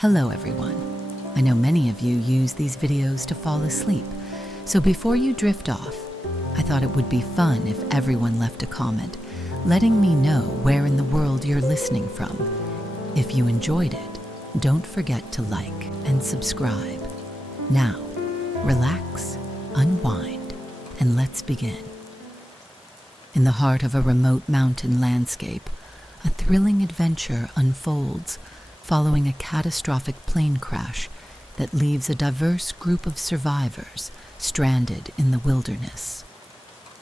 Hello everyone. I know many of you use these videos to fall asleep, so before you drift off, I thought it would be fun if everyone left a comment, letting me know where in the world you're listening from. If you enjoyed it, don't forget to like and subscribe. Now, relax, unwind, and let's begin. In the heart of a remote mountain landscape, a thrilling adventure unfolds following a catastrophic plane crash that leaves a diverse group of survivors stranded in the wilderness.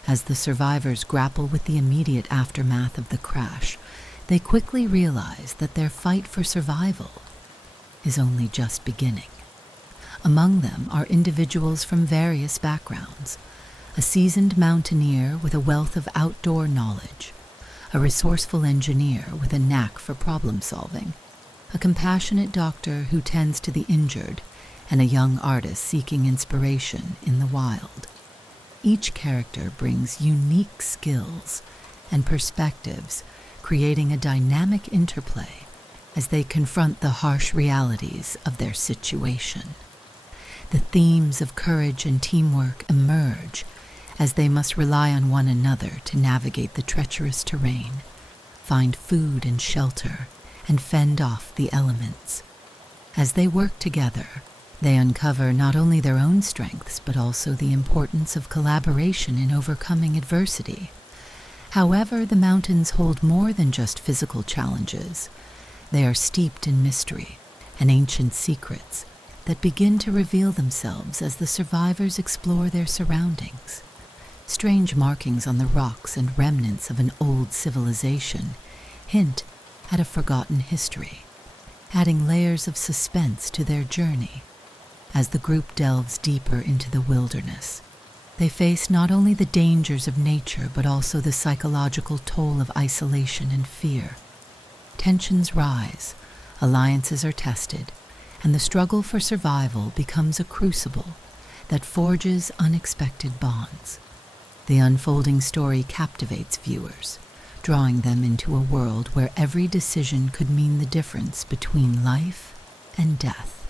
As the survivors grapple with the immediate aftermath of the crash, they quickly realize that their fight for survival is only just beginning. Among them are individuals from various backgrounds: a seasoned mountaineer with a wealth of outdoor knowledge, a resourceful engineer with a knack for problem solving, a compassionate doctor who tends to the injured, and a young artist seeking inspiration in the wild. Each character brings unique skills and perspectives, creating a dynamic interplay as they confront the harsh realities of their situation. The themes of courage and teamwork emerge as they must rely on one another to navigate the treacherous terrain, find food and shelter, and fend off the elements. As they work together, they uncover not only their own strengths but also the importance of collaboration in overcoming adversity. However, the mountains hold more than just physical challenges. They are steeped in mystery and ancient secrets that begin to reveal themselves as the survivors explore their surroundings. Strange markings on the rocks and remnants of an old civilization hint at a forgotten history, adding layers of suspense to their journey. As the group delves deeper into the wilderness, they face not only the dangers of nature but also the psychological toll of isolation and fear. Tensions rise, alliances are tested, and the struggle for survival becomes a crucible that forges unexpected bonds. The unfolding story captivates viewers, drawing them into a world where every decision could mean the difference between life and death.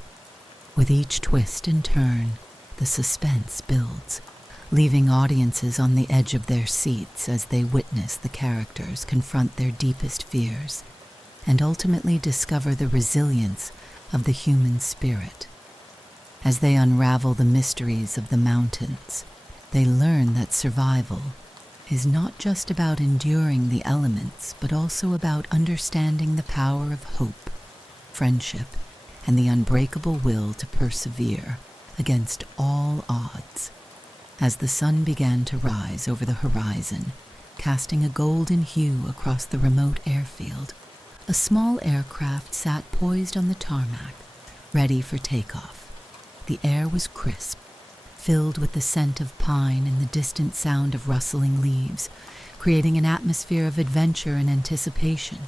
With each twist and turn, the suspense builds, leaving audiences on the edge of their seats as they witness the characters confront their deepest fears and ultimately discover the resilience of the human spirit. As they unravel the mysteries of the mountains, they learn that survival is not just about enduring the elements, but also about understanding the power of hope, friendship, and the unbreakable will to persevere against all odds. As the sun began to rise over the horizon, casting a golden hue across the remote airfield, a small aircraft sat poised on the tarmac, ready for takeoff. The air was crisp, filled with the scent of pine and the distant sound of rustling leaves, creating an atmosphere of adventure and anticipation.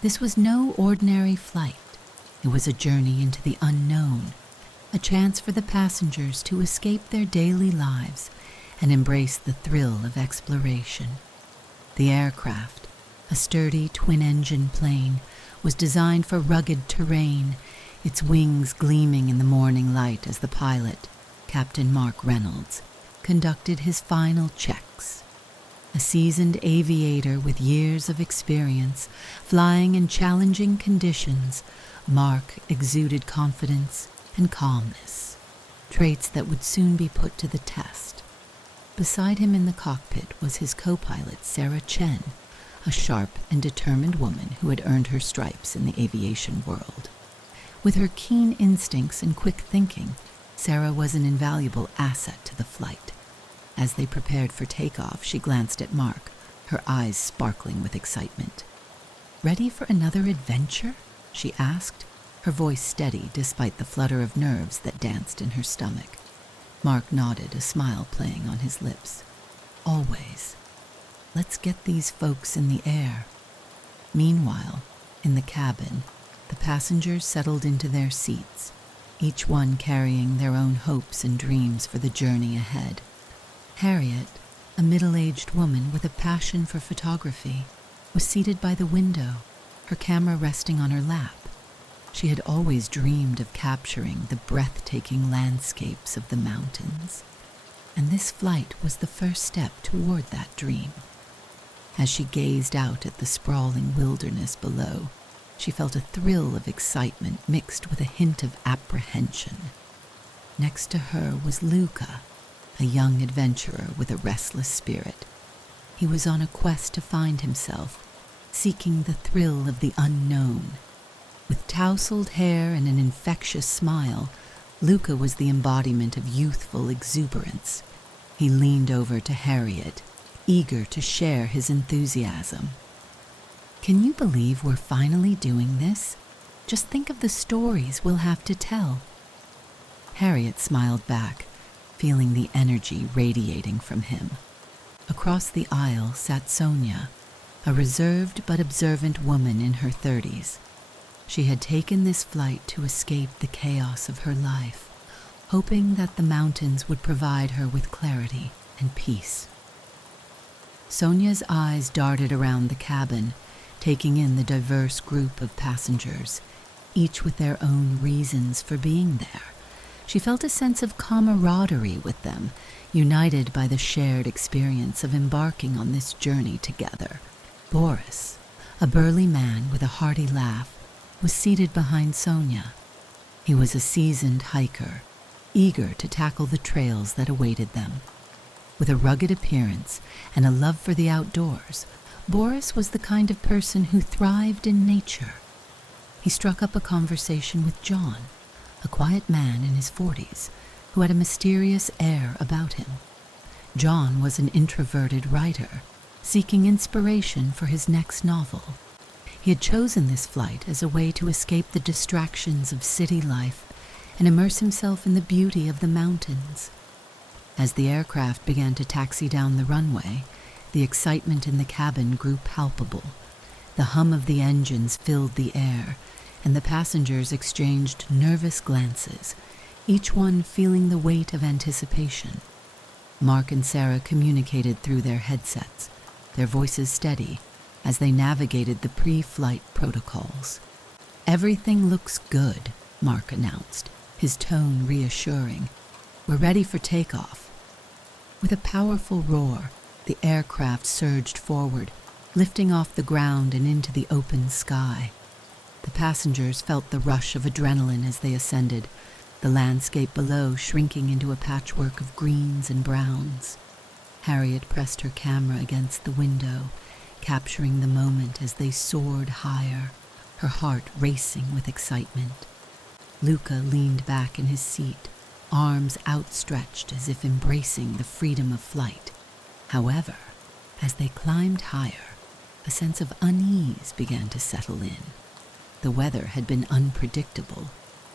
This was no ordinary flight. It was a journey into the unknown, a chance for the passengers to escape their daily lives and embrace the thrill of exploration. The aircraft, a sturdy twin-engine plane, was designed for rugged terrain, its wings gleaming in the morning light as the pilot, Captain Mark Reynolds, conducted his final checks. A seasoned aviator with years of experience, flying in challenging conditions, Mark exuded confidence and calmness, traits that would soon be put to the test. Beside him in the cockpit was his co-pilot, Sarah Chen, a sharp and determined woman who had earned her stripes in the aviation world. With her keen instincts and quick thinking, Sarah was an invaluable asset to the flight. As they prepared for takeoff, she glanced at Mark, her eyes sparkling with excitement. "Ready for another adventure?" she asked, her voice steady despite the flutter of nerves that danced in her stomach. Mark nodded, a smile playing on his lips. "Always. Let's get these folks in the air." Meanwhile, in the cabin, the passengers settled into their seats, each one carrying their own hopes and dreams for the journey ahead. Harriet, a middle-aged woman with a passion for photography, was seated by the window, her camera resting on her lap. She had always dreamed of capturing the breathtaking landscapes of the mountains, and this flight was the first step toward that dream. As she gazed out at the sprawling wilderness below, she felt a thrill of excitement mixed with a hint of apprehension. Next to her was Luca, a young adventurer with a restless spirit. He was on a quest to find himself, seeking the thrill of the unknown. With tousled hair and an infectious smile, Luca was the embodiment of youthful exuberance. He leaned over to Harriet, eager to share his enthusiasm. "Can you believe we're finally doing this? Just think of the stories we'll have to tell." Harriet smiled back, feeling the energy radiating from him. Across the aisle sat Sonia, a reserved but observant woman in her 30s. She had taken this flight to escape the chaos of her life, hoping that the mountains would provide her with clarity and peace. Sonia's eyes darted around the cabin, taking in the diverse group of passengers, each with their own reasons for being there. She felt a sense of camaraderie with them, united by the shared experience of embarking on this journey together. Boris, a burly man with a hearty laugh, was seated behind Sonia. He was a seasoned hiker, eager to tackle the trails that awaited them. With a rugged appearance and a love for the outdoors, Boris was the kind of person who thrived in nature. He struck up a conversation with John, a quiet man in his 40s, who had a mysterious air about him. John was an introverted writer, seeking inspiration for his next novel. He had chosen this flight as a way to escape the distractions of city life and immerse himself in the beauty of the mountains. As the aircraft began to taxi down the runway, the excitement in the cabin grew palpable. The hum of the engines filled the air, and the passengers exchanged nervous glances, each one feeling the weight of anticipation. Mark and Sarah communicated through their headsets, their voices steady, as they navigated the pre-flight protocols. "Everything looks good," Mark announced, his tone reassuring. "We're ready for takeoff." With a powerful roar, the aircraft surged forward, lifting off the ground and into the open sky. The passengers felt the rush of adrenaline as they ascended, the landscape below shrinking into a patchwork of greens and browns. Harriet pressed her camera against the window, capturing the moment as they soared higher, her heart racing with excitement. Luca leaned back in his seat, arms outstretched as if embracing the freedom of flight. However, as they climbed higher, a sense of unease began to settle in. The weather had been unpredictable,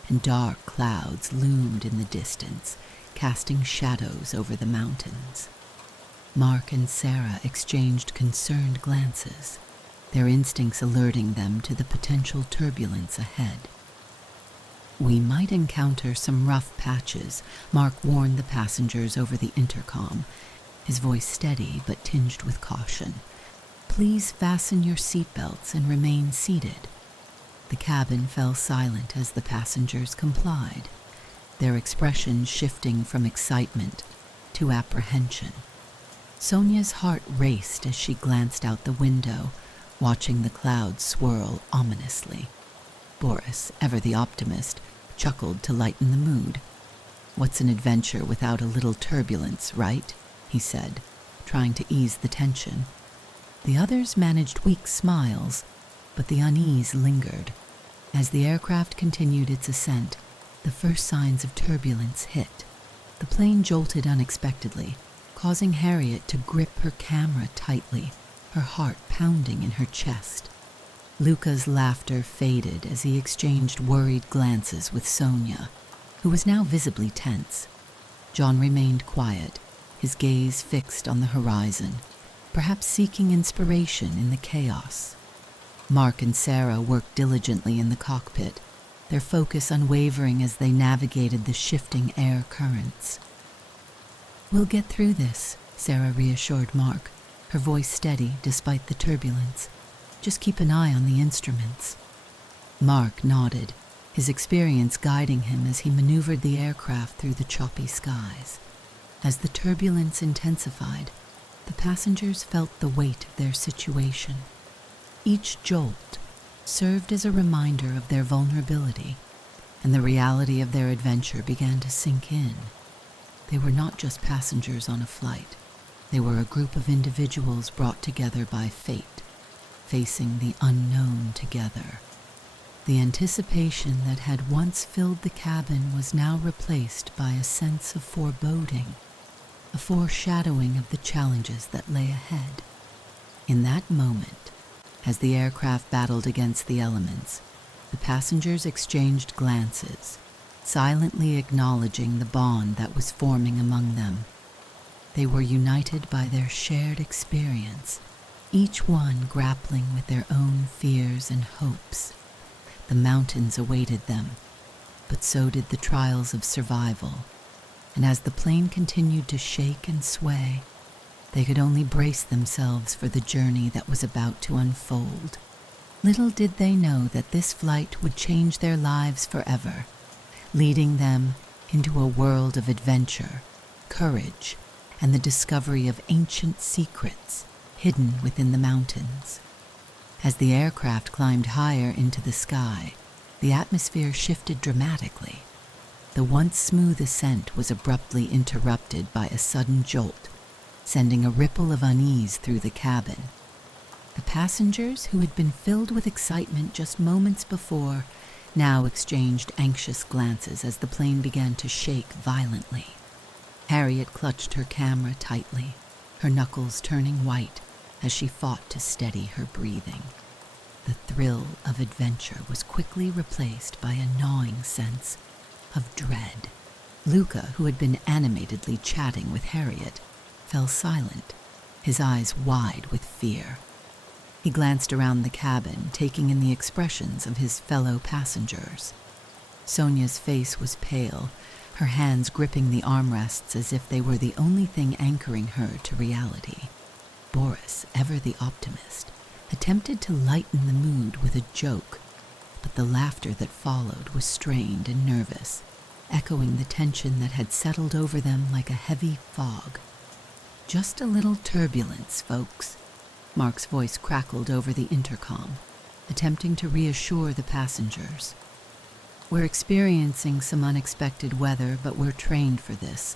and dark clouds loomed in the distance, casting shadows over the mountains. Mark and Sarah exchanged concerned glances, their instincts alerting them to the potential turbulence ahead. "We might encounter some rough patches," Mark warned the passengers over the intercom, his voice steady but tinged with caution. "Please fasten your seatbelts and remain seated." The cabin fell silent as the passengers complied, their expressions shifting from excitement to apprehension. Sonia's heart raced as she glanced out the window, watching the clouds swirl ominously. Boris, ever the optimist, chuckled to lighten the mood. "What's an adventure without a little turbulence, right?" he said, trying to ease the tension. The others managed weak smiles, but the unease lingered. As the aircraft continued its ascent, the first signs of turbulence hit. The plane jolted unexpectedly, causing Harriet to grip her camera tightly, her heart pounding in her chest. Luca's laughter faded as he exchanged worried glances with Sonia, who was now visibly tense. John remained quiet, his gaze fixed on the horizon, perhaps seeking inspiration in the chaos. Mark and Sarah worked diligently in the cockpit, their focus unwavering as they navigated the shifting air currents. "We'll get through this," Sarah reassured Mark, her voice steady despite the turbulence. "Just keep an eye on the instruments." Mark nodded, his experience guiding him as he maneuvered the aircraft through the choppy skies. As the turbulence intensified, the passengers felt the weight of their situation. Each jolt served as a reminder of their vulnerability, and the reality of their adventure began to sink in. They were not just passengers on a flight. They were a group of individuals brought together by fate, facing the unknown together. The anticipation that had once filled the cabin was now replaced by a sense of foreboding, a foreshadowing of the challenges that lay ahead. In that moment, as the aircraft battled against the elements, the passengers exchanged glances, silently acknowledging the bond that was forming among them. They were united by their shared experience, each one grappling with their own fears and hopes. The mountains awaited them, but so did the trials of survival, and as the plane continued to shake and sway, they could only brace themselves for the journey that was about to unfold. Little did they know that this flight would change their lives forever, leading them into a world of adventure, courage, and the discovery of ancient secrets hidden within the mountains. As the aircraft climbed higher into the sky, the atmosphere shifted dramatically. The once smooth ascent was abruptly interrupted by a sudden jolt, sending a ripple of unease through the cabin. The passengers, who had been filled with excitement just moments before, now exchanged anxious glances as the plane began to shake violently. Harriet clutched her camera tightly, her knuckles turning white as she fought to steady her breathing. The thrill of adventure was quickly replaced by a gnawing sense of dread. Luca, who had been animatedly chatting with Harriet, fell silent, his eyes wide with fear. He glanced around the cabin, taking in the expressions of his fellow passengers. Sonia's face was pale, her hands gripping the armrests as if they were the only thing anchoring her to reality. Boris, ever the optimist, attempted to lighten the mood with a joke, but the laughter that followed was strained and nervous, echoing the tension that had settled over them like a heavy fog. "Just a little turbulence, folks," Mark's voice crackled over the intercom, attempting to reassure the passengers. "We're experiencing some unexpected weather, but we're trained for this.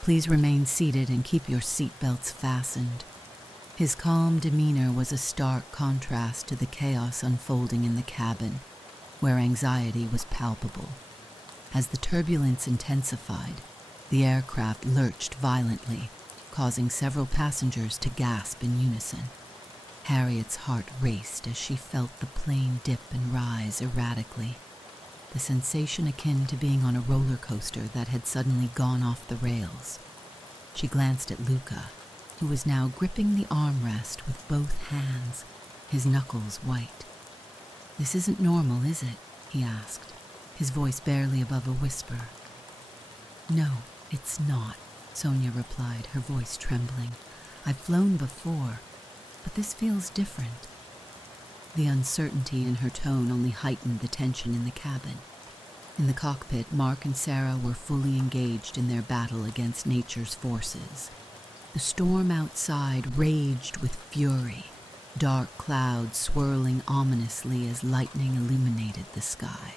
Please remain seated and keep your seatbelts fastened." His calm demeanor was a stark contrast to the chaos unfolding in the cabin, where anxiety was palpable. As the turbulence intensified, the aircraft lurched violently, causing several passengers to gasp in unison. Harriet's heart raced as she felt the plane dip and rise erratically, the sensation akin to being on a roller coaster that had suddenly gone off the rails. She glanced at Luca, who was now gripping the armrest with both hands, his knuckles white. "This isn't normal, is it?" he asked, his voice barely above a whisper. "No, it's not," Sonia replied, her voice trembling. "I've flown before, but this feels different." The uncertainty in her tone only heightened the tension in the cabin. In the cockpit, Mark and Sarah were fully engaged in their battle against nature's forces. The storm outside raged with fury, dark clouds swirling ominously as lightning illuminated the sky.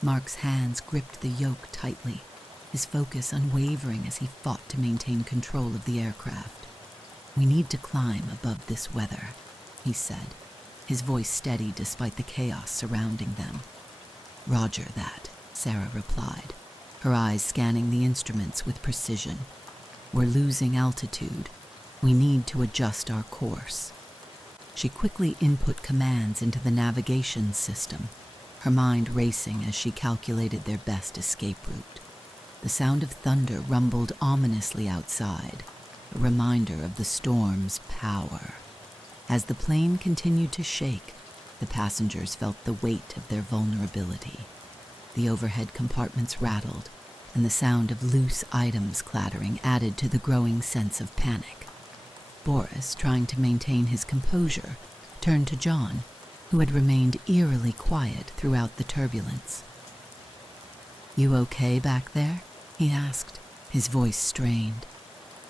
Mark's hands gripped the yoke tightly, his focus unwavering as he fought to maintain control of the aircraft. "We need to climb above this weather," he said, his voice steady despite the chaos surrounding them. "Roger that," Sarah replied, her eyes scanning the instruments with precision. "We're losing altitude. We need to adjust our course." She quickly input commands into the navigation system, her mind racing as she calculated their best escape route. The sound of thunder rumbled ominously outside, a reminder of the storm's power. As the plane continued to shake, the passengers felt the weight of their vulnerability. The overhead compartments rattled, and the sound of loose items clattering added to the growing sense of panic. Boris, trying to maintain his composure, turned to John, who had remained eerily quiet throughout the turbulence. "You okay back there?" he asked, his voice strained.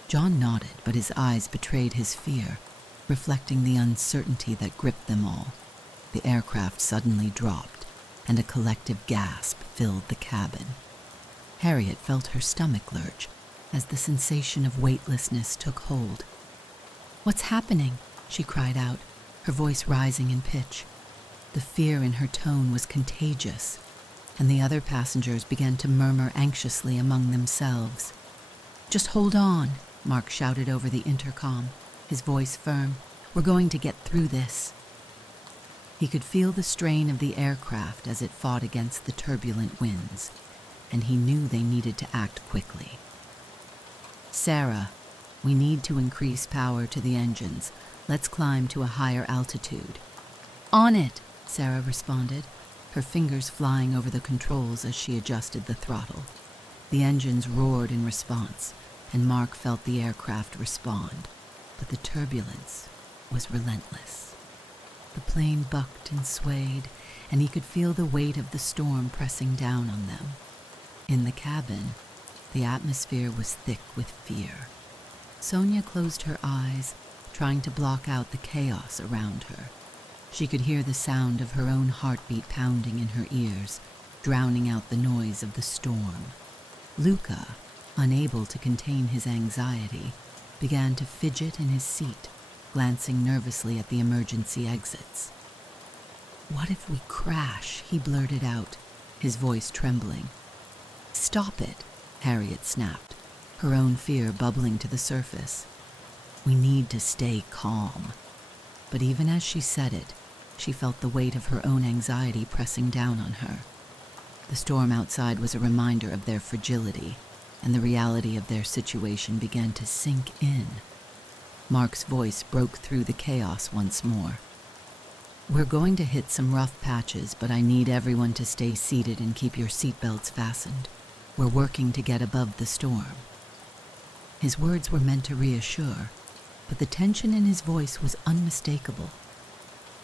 John nodded, but his eyes betrayed his fear, reflecting the uncertainty that gripped them all. The aircraft suddenly dropped, and a collective gasp filled the cabin. Harriet felt her stomach lurch as the sensation of weightlessness took hold. "What's happening?" she cried out, her voice rising in pitch. The fear in her tone was contagious, and the other passengers began to murmur anxiously among themselves. "Just hold on," Mark shouted over the intercom, his voice firm. "We're going to get through this." He could feel the strain of the aircraft as it fought against the turbulent winds, and he knew they needed to act quickly. "Sarah, we need to increase power to the engines. Let's climb to a higher altitude." "On it," Sarah responded, her fingers flying over the controls as she adjusted the throttle. The engines roared in response, and Mark felt the aircraft respond, but the turbulence was relentless. The plane bucked and swayed, and he could feel the weight of the storm pressing down on them. In the cabin, the atmosphere was thick with fear. Sonia closed her eyes, trying to block out the chaos around her. She could hear the sound of her own heartbeat pounding in her ears, drowning out the noise of the storm. Luca, unable to contain his anxiety, began to fidget in his seat, glancing nervously at the emergency exits. "What if we crash?" he blurted out, his voice trembling. "Stop it," Harriet snapped, her own fear bubbling to the surface. "We need to stay calm." But even as she said it, she felt the weight of her own anxiety pressing down on her. The storm outside was a reminder of their fragility, and the reality of their situation began to sink in. Mark's voice broke through the chaos once more. "We're going to hit some rough patches, but I need everyone to stay seated and keep your seatbelts fastened. We're working to get above the storm." His words were meant to reassure, but the tension in his voice was unmistakable.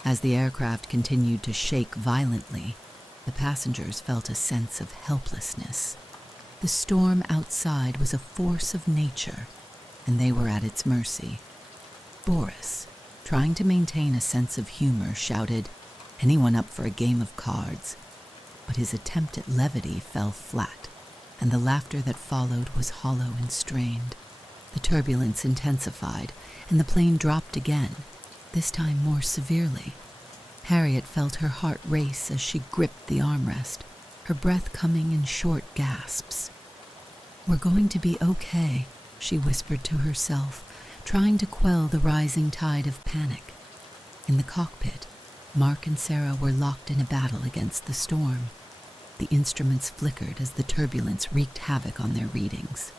As the aircraft continued to shake violently, the passengers felt a sense of helplessness. The storm outside was a force of nature, and they were at its mercy. Boris, trying to maintain a sense of humor, shouted, "Anyone up for a game of cards?" But his attempt at levity fell flat, and the laughter that followed was hollow and strained. The turbulence intensified, and the plane dropped again, this time more severely. Harriet felt her heart race as she gripped the armrest, her breath coming in short gasps. "We're going to be okay," she whispered to herself, trying to quell the rising tide of panic. In the cockpit, Mark and Sarah were locked in a battle against the storm. The instruments flickered as the turbulence wreaked havoc on their readings.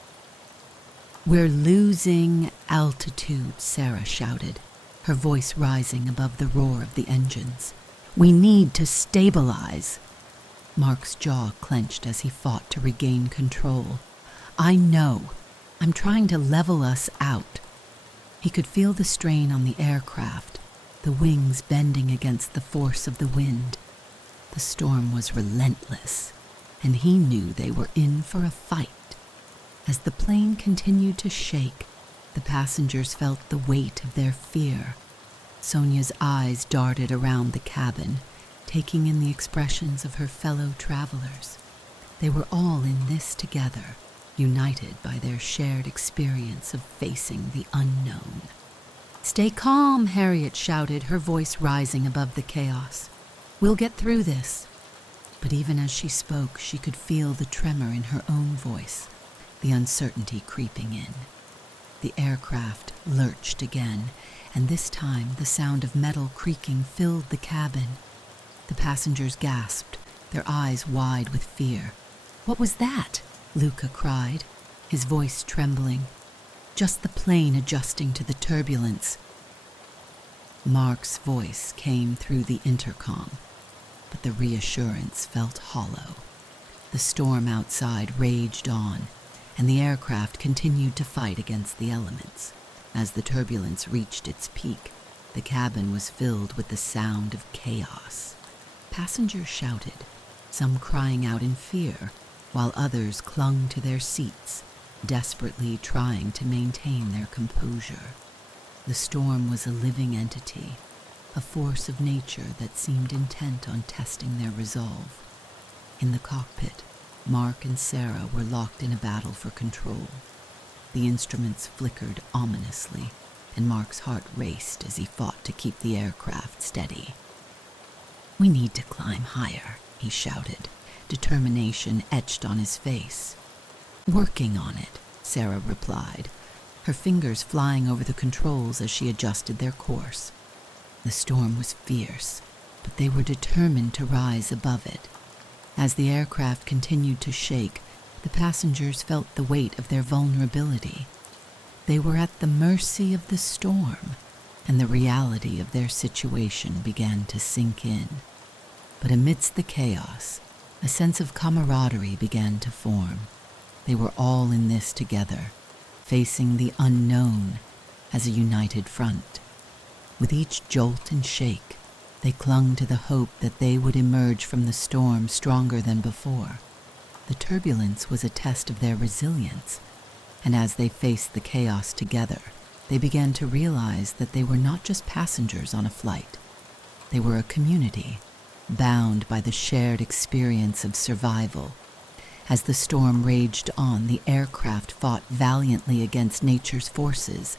"We're losing altitude," Sarah shouted, her voice rising above the roar of the engines. "We need to stabilize." Mark's jaw clenched as he fought to regain control. "I know. I'm trying to level us out." He could feel the strain on the aircraft, the wings bending against the force of the wind. The storm was relentless, and he knew they were in for a fight. As the plane continued to shake, the passengers felt the weight of their fear. Sonia's eyes darted around the cabin, taking in the expressions of her fellow travelers. They were all in this together, united by their shared experience of facing the unknown. "Stay calm," Harriet shouted, her voice rising above the chaos. "We'll get through this." But even as she spoke, she could feel the tremor in her own voice, the uncertainty creeping in. The aircraft lurched again, and this time the sound of metal creaking filled the cabin. The passengers gasped, their eyes wide with fear. "What was that?" Luca cried, his voice trembling. "Just the plane adjusting to the turbulence." Mark's voice came through the intercom, but the reassurance felt hollow. The storm outside raged on, and the aircraft continued to fight against the elements. As the turbulence reached its peak, the cabin was filled with the sound of chaos. Passengers shouted, some crying out in fear, while others clung to their seats, desperately trying to maintain their composure. The storm was a living entity, a force of nature that seemed intent on testing their resolve. In the cockpit, Mark and Sarah were locked in a battle for control. The instruments flickered ominously, and Mark's heart raced as he fought to keep the aircraft steady. "We need to climb higher," he shouted, determination etched on his face. "Working on it," Sarah replied, her fingers flying over the controls as she adjusted their course. The storm was fierce, but they were determined to rise above it. As the aircraft continued to shake, the passengers felt the weight of their vulnerability. They were at the mercy of the storm, and the reality of their situation began to sink in. But amidst the chaos, a sense of camaraderie began to form. They were all in this together, facing the unknown as a united front. With each jolt and shake, they clung to the hope that they would emerge from the storm stronger than before. The turbulence was a test of their resilience, and as they faced the chaos together, they began to realize that they were not just passengers on a flight. They were a community, bound by the shared experience of survival. As the storm raged on, the aircraft fought valiantly against nature's forces,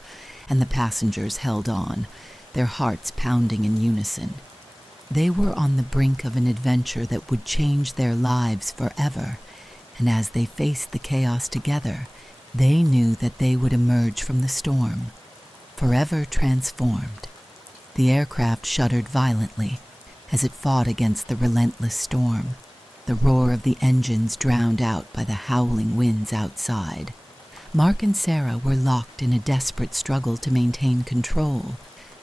and the passengers held on, their hearts pounding in unison. They were on the brink of an adventure that would change their lives forever, and as they faced the chaos together, they knew that they would emerge from the storm, forever transformed. The aircraft shuddered violently as it fought against the relentless storm, the roar of the engines drowned out by the howling winds outside. Mark and Sarah were locked in a desperate struggle to maintain control,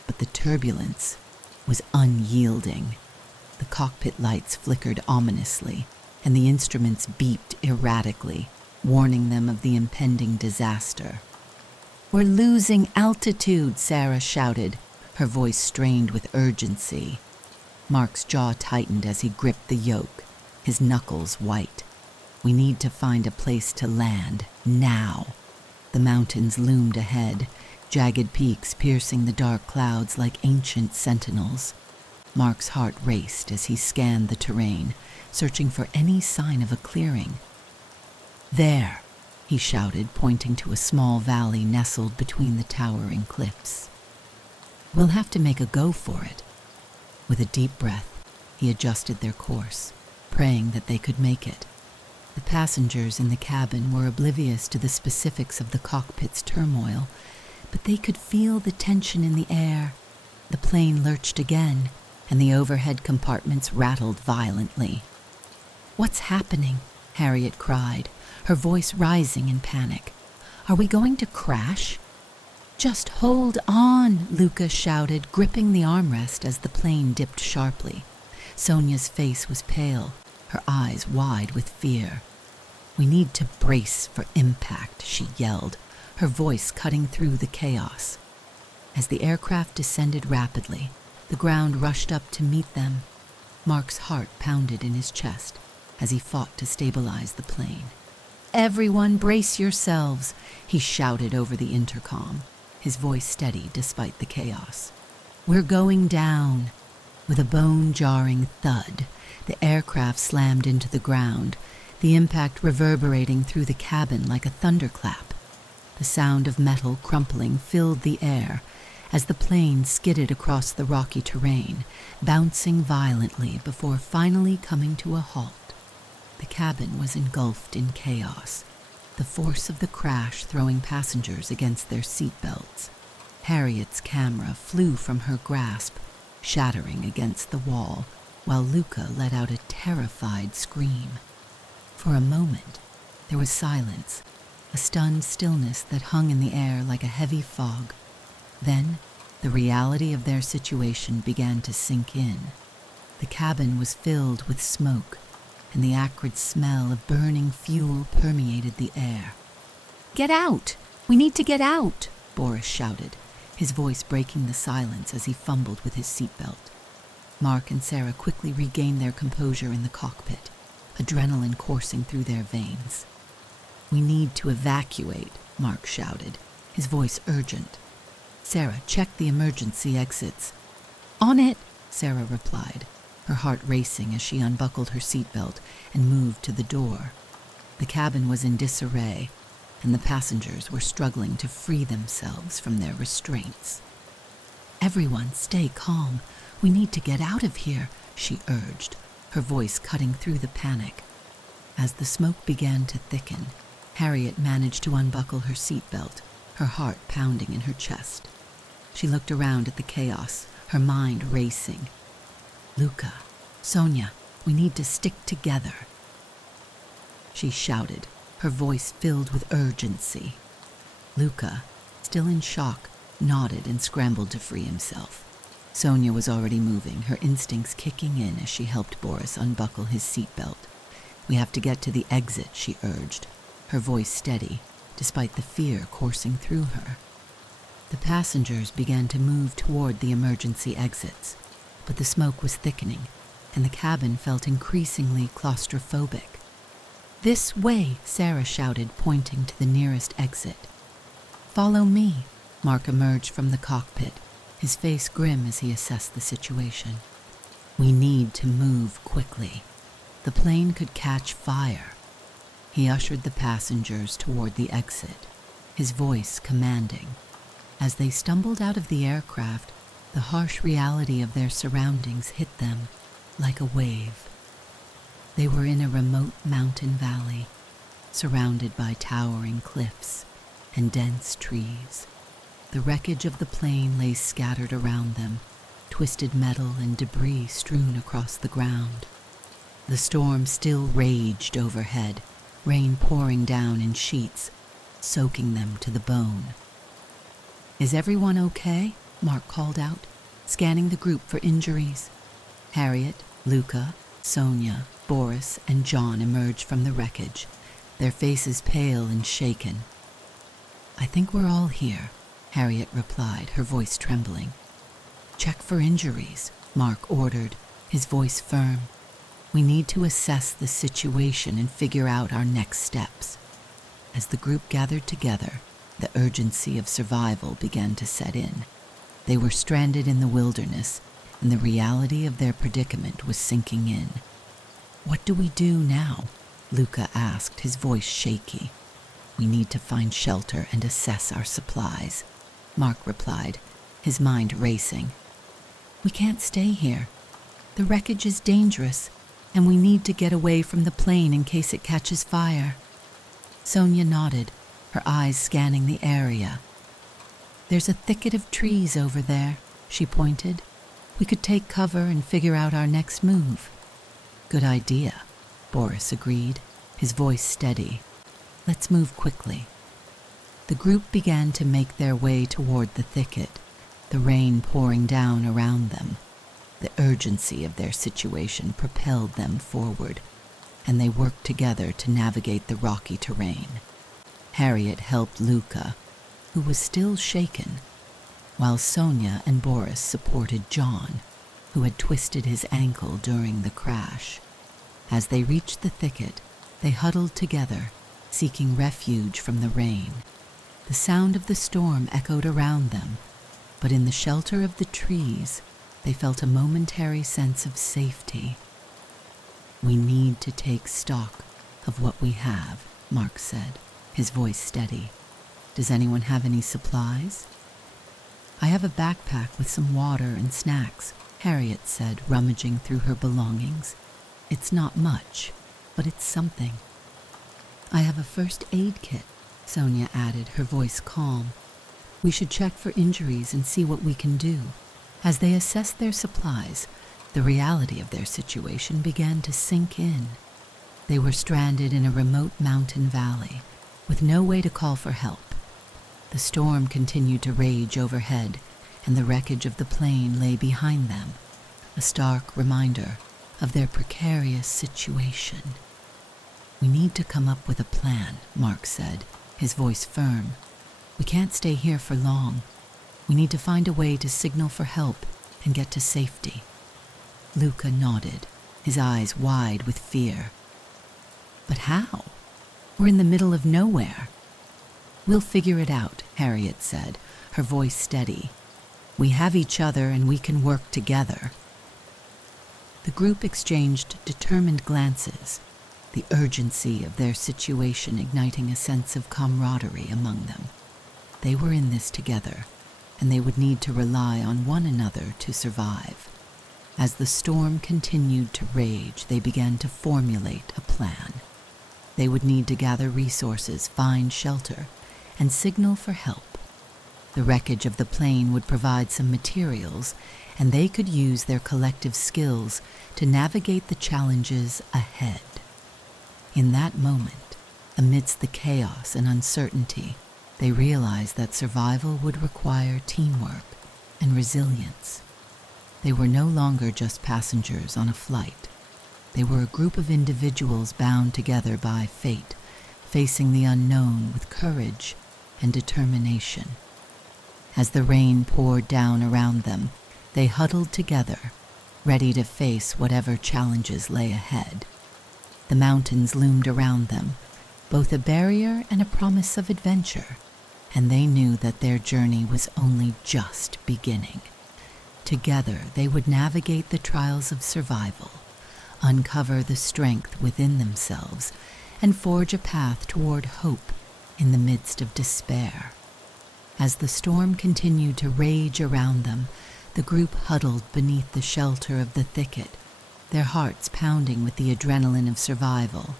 but the turbulence was unyielding. The cockpit lights flickered ominously, and the instruments beeped erratically, warning them of the impending disaster. "We're losing altitude," Sarah shouted, her voice strained with urgency. Mark's jaw tightened as he gripped the yoke, his knuckles white. "We need to find a place to land, now." The mountains loomed ahead, jagged peaks piercing the dark clouds like ancient sentinels. Mark's heart raced as he scanned the terrain, searching for any sign of a clearing. "There," he shouted, pointing to a small valley nestled between the towering cliffs. "We'll have to make a go for it." With a deep breath, he adjusted their course, praying that they could make it. The passengers in the cabin were oblivious to the specifics of the cockpit's turmoil, but they could feel the tension in the air. The plane lurched again, and the overhead compartments rattled violently. "What's happening?" Harriet cried, her voice rising in panic. "Are we going to crash?" "Just hold on," Luca shouted, gripping the armrest as the plane dipped sharply. Sonia's face was pale, her eyes wide with fear. "We need to brace for impact," she yelled, her voice cutting through the chaos. As the aircraft descended rapidly, the ground rushed up to meet them. Mark's heart pounded in his chest as he fought to stabilize the plane. "Everyone brace yourselves," he shouted over the intercom, his voice steady despite the chaos. "We're going down." With a bone-jarring thud, the aircraft slammed into the ground, the impact reverberating through the cabin like a thunderclap. The sound of metal crumpling filled the air as the plane skidded across the rocky terrain, bouncing violently before finally coming to a halt. The cabin was engulfed in chaos, the force of the crash throwing passengers against their seatbelts. Harriet's camera flew from her grasp, shattering against the wall, while Luca let out a terrified scream. For a moment, there was silence, a stunned stillness that hung in the air like a heavy fog. Then, the reality of their situation began to sink in. The cabin was filled with smoke, and the acrid smell of burning fuel permeated the air. "Get out! We need to get out!" Boris shouted, his voice breaking the silence as he fumbled with his seatbelt. Mark and Sarah quickly regained their composure in the cockpit, adrenaline coursing through their veins. "We need to evacuate," Mark shouted, his voice urgent. "Sarah, check the emergency exits." "On it," Sarah replied, her heart racing as she unbuckled her seatbelt and moved to the door. The cabin was in disarray, and the passengers were struggling to free themselves from their restraints. "Everyone, stay calm. We need to get out of here," she urged, her voice cutting through the panic. As the smoke began to thicken, Harriet managed to unbuckle her seatbelt, her heart pounding in her chest. She looked around at the chaos, her mind racing. "Luca, Sonia, we need to stick together," she shouted, her voice filled with urgency. Luca, still in shock, nodded and scrambled to free himself. Sonia was already moving, her instincts kicking in as she helped Boris unbuckle his seatbelt. "We have to get to the exit," she urged, her voice steady, despite the fear coursing through her. The passengers began to move toward the emergency exits, but the smoke was thickening, and the cabin felt increasingly claustrophobic. "This way," Sarah shouted, pointing to the nearest exit. "Follow me." Mark emerged from the cockpit, his face grim as he assessed the situation. "We need to move quickly. The plane could catch fire." He ushered the passengers toward the exit, his voice commanding. As they stumbled out of the aircraft, the harsh reality of their surroundings hit them like a wave. They were in a remote mountain valley, surrounded by towering cliffs and dense trees. The wreckage of the plane lay scattered around them, twisted metal and debris strewn across the ground. The storm still raged overhead, rain pouring down in sheets, soaking them to the bone. "Is everyone okay?" Mark called out, scanning the group for injuries. Harriet, Luca, Sonia, Boris, and John emerged from the wreckage, their faces pale and shaken. "I think we're all here," Harriet replied, her voice trembling. "Check for injuries," Mark ordered, his voice firm. "We need to assess the situation and figure out our next steps." As the group gathered together, the urgency of survival began to set in. They were stranded in the wilderness, and the reality of their predicament was sinking in. "What do we do now?" Luca asked, his voice shaky. "We need to find shelter and assess our supplies," Mark replied, his mind racing. "We can't stay here. The wreckage is dangerous, and we need to get away from the plane in case it catches fire." Sonia nodded, her eyes scanning the area. "There's a thicket of trees over there," she pointed. "We could take cover and figure out our next move." "Good idea," Boris agreed, his voice steady. "Let's move quickly." The group began to make their way toward the thicket, the rain pouring down around them. The urgency of their situation propelled them forward, and they worked together to navigate the rocky terrain. Harriet helped Luca, who was still shaken, while Sonia and Boris supported John, who had twisted his ankle during the crash. As they reached the thicket, they huddled together, seeking refuge from the rain. The sound of the storm echoed around them, but in the shelter of the trees, they felt a momentary sense of safety. "We need to take stock of what we have," Mark said, his voice steady. "Does anyone have any supplies?" "I have a backpack with some water and snacks," Harriet said, rummaging through her belongings. "It's not much, but it's something." "I have a first aid kit," Sonia added, her voice calm. "We should check for injuries and see what we can do." As they assessed their supplies, the reality of their situation began to sink in. They were stranded in a remote mountain valley, with no way to call for help. The storm continued to rage overhead, and the wreckage of the plane lay behind them, a stark reminder of their precarious situation. "We need to come up with a plan," Mark said, his voice firm. "We can't stay here for long. We need to find a way to signal for help and get to safety." Luca nodded, his eyes wide with fear. But how? We're in the middle of nowhere. We'll figure it out, Harriet said, her voice steady. We have each other and we can work together. The group exchanged determined glances, the urgency of their situation igniting a sense of camaraderie among them. They were in this together, and they would need to rely on one another to survive. As the storm continued to rage, they began to formulate a plan. They would need to gather resources, find shelter, and signal for help. The wreckage of the plane would provide some materials, and they could use their collective skills to navigate the challenges ahead. In that moment, amidst the chaos and uncertainty, they realized that survival would require teamwork and resilience. They were no longer just passengers on a flight. They were a group of individuals bound together by fate, facing the unknown with courage and determination. As the rain poured down around them, they huddled together, ready to face whatever challenges lay ahead. The mountains loomed around them, both a barrier and a promise of adventure, and they knew that their journey was only just beginning. Together, they would navigate the trials of survival, uncover the strength within themselves, and forge a path toward hope in the midst of despair. As the storm continued to rage around them, the group huddled beneath the shelter of the thicket, their hearts pounding with the adrenaline of survival.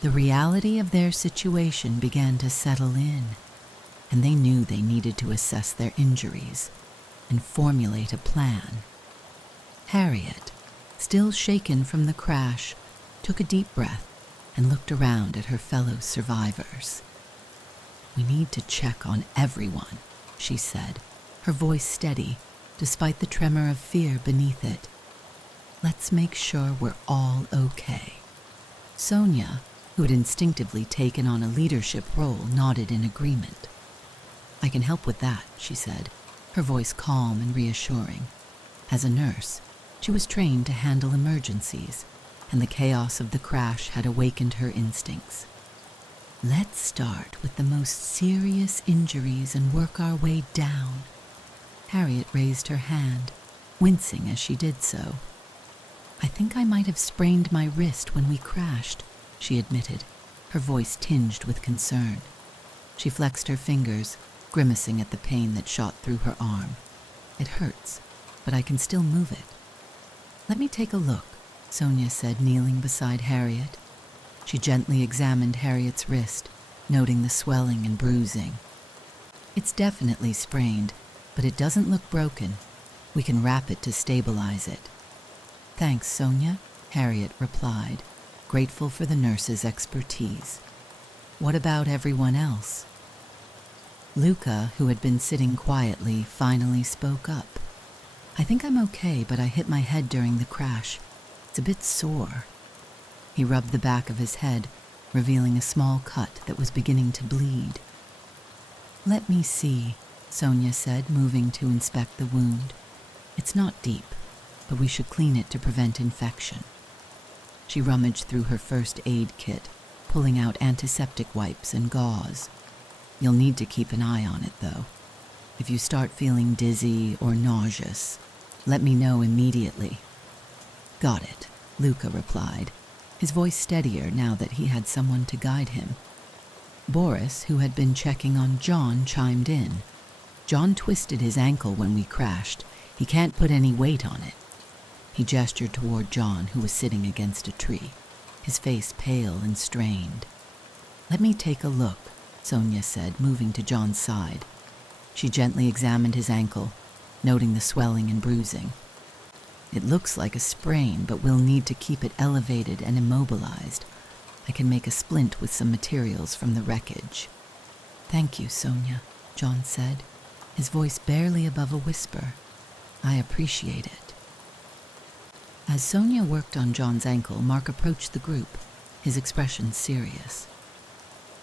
The reality of their situation began to settle in, and they knew they needed to assess their injuries and formulate a plan. Harriet, still shaken from the crash, took a deep breath and looked around at her fellow survivors. "We need to check on everyone," she said, her voice steady, despite the tremor of fear beneath it. "Let's make sure we're all okay." Sonia, who had instinctively taken on a leadership role, nodded in agreement. "I can help with that," she said, her voice calm and reassuring. As a nurse, she was trained to handle emergencies, and the chaos of the crash had awakened her instincts. "Let's start with the most serious injuries and work our way down." Harriet raised her hand, wincing as she did so. "I think I might have sprained my wrist when we crashed," she admitted, her voice tinged with concern. She flexed her fingers, grimacing at the pain that shot through her arm. "It hurts, but I can still move it." "Let me take a look," Sonia said, kneeling beside Harriet. She gently examined Harriet's wrist, noting the swelling and bruising. "It's definitely sprained, but it doesn't look broken. We can wrap it to stabilize it." "Thanks, Sonia," Harriet replied, grateful for the nurse's expertise. "What about everyone else?" Luca, who had been sitting quietly, finally spoke up. "I think I'm okay, but I hit my head during the crash. It's a bit sore." He rubbed the back of his head, revealing a small cut that was beginning to bleed. "Let me see," Sonia said, moving to inspect the wound. "It's not deep, but we should clean it to prevent infection." She rummaged through her first aid kit, pulling out antiseptic wipes and gauze. "You'll need to keep an eye on it, though. If you start feeling dizzy or nauseous, let me know immediately." "Got it," Luca replied, his voice steadier now that he had someone to guide him. Boris, who had been checking on John, chimed in. "John twisted his ankle when we crashed. He can't put any weight on it." He gestured toward John, who was sitting against a tree, his face pale and strained. "Let me take a look," Sonia said, moving to John's side. She gently examined his ankle, noting the swelling and bruising. "It looks like a sprain, but we'll need to keep it elevated and immobilized. I can make a splint with some materials from the wreckage." "Thank you, Sonia," John said, his voice barely above a whisper. "I appreciate it." As Sonia worked on John's ankle, Mark approached the group, his expression serious.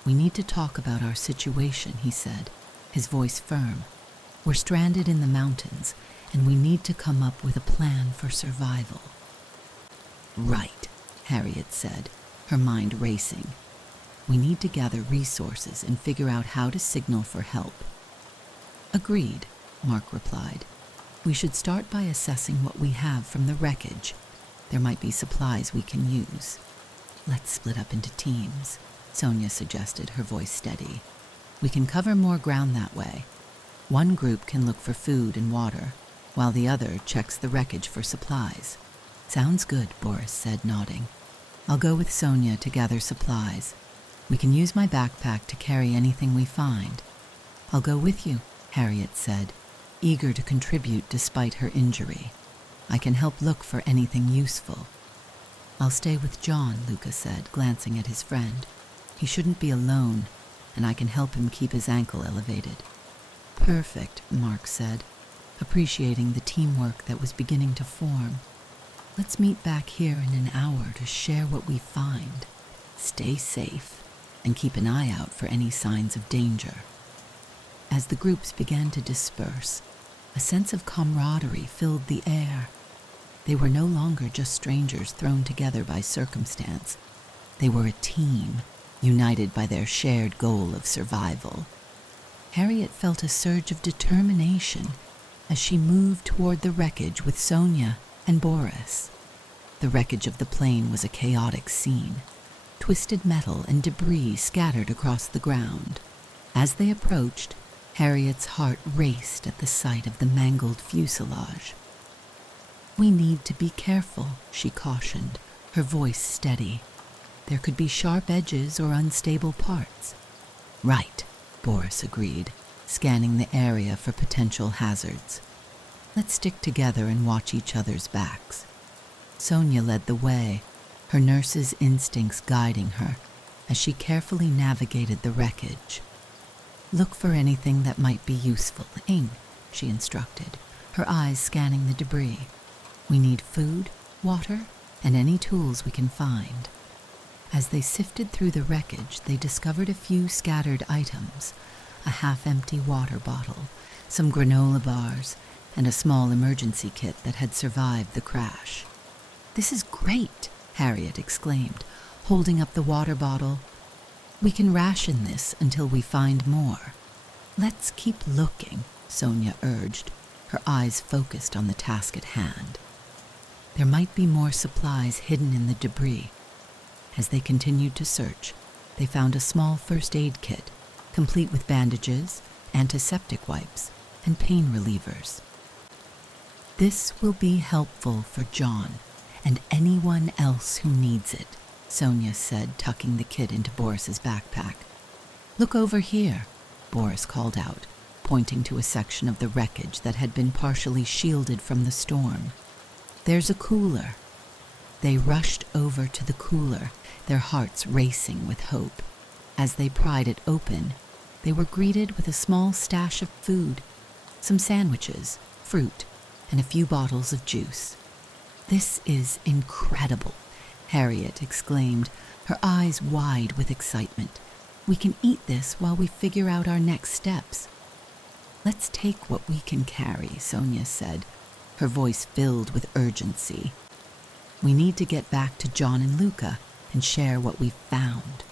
"We need to talk about our situation," he said, his voice firm. "We're stranded in the mountains, and we need to come up with a plan for survival." "Right," Harriet said, her mind racing. We need to gather resources and figure out how to signal for help. Agreed, Mark replied. We should start by assessing what we have from the wreckage. There might be supplies we can use. Let's split up into teams, Sonia suggested, her voice steady. We can cover more ground that way. One group can look for food and water, while the other checks the wreckage for supplies. Sounds good, Boris said, nodding. I'll go with Sonia to gather supplies. We can use my backpack to carry anything we find. I'll go with you, Harriet said, eager to contribute despite her injury. I can help look for anything useful. I'll stay with John, Luca said, glancing at his friend. He shouldn't be alone, and I can help him keep his ankle elevated. Perfect, Mark said, appreciating the teamwork that was beginning to form. Let's meet back here in an hour to share what we find. Stay safe, and keep an eye out for any signs of danger. As the groups began to disperse, a sense of camaraderie filled the air. They were no longer just strangers thrown together by circumstance. They were a team, united by their shared goal of survival. Harriet felt a surge of determination as she moved toward the wreckage with Sonia and Boris. The wreckage of the plane was a chaotic scene. Twisted metal and debris scattered across the ground. As they approached, Harriet's heart raced at the sight of the mangled fuselage. We need to be careful, she cautioned, her voice steady. There could be sharp edges or unstable parts. Right, Boris agreed, scanning the area for potential hazards. Let's stick together and watch each other's backs. Sonia led the way, her nurse's instincts guiding her as she carefully navigated the wreckage. Look for anything that might be useful, Ing, she instructed, her eyes scanning the debris. We need food, water, and any tools we can find. As they sifted through the wreckage, they discovered a few scattered items, a half-empty water bottle, some granola bars, and a small emergency kit that had survived the crash. This is great, Harriet exclaimed, holding up the water bottle. We can ration this until we find more. Let's keep looking, Sonia urged, her eyes focused on the task at hand. There might be more supplies hidden in the debris. As they continued to search, they found a small first aid kit, complete with bandages, antiseptic wipes, and pain relievers. This will be helpful for John and anyone else who needs it, Sonia said, tucking the kit into Boris's backpack. Look over here, Boris called out, pointing to a section of the wreckage that had been partially shielded from the storm. There's a cooler. They rushed over to the cooler, their hearts racing with hope. As they pried it open, they were greeted with a small stash of food, some sandwiches, fruit, and a few bottles of juice. This is incredible, Harriet exclaimed, her eyes wide with excitement. We can eat this while we figure out our next steps. Let's take what we can carry, Sonia said, her voice filled with urgency. We need to get back to John and Luca and share what we've found.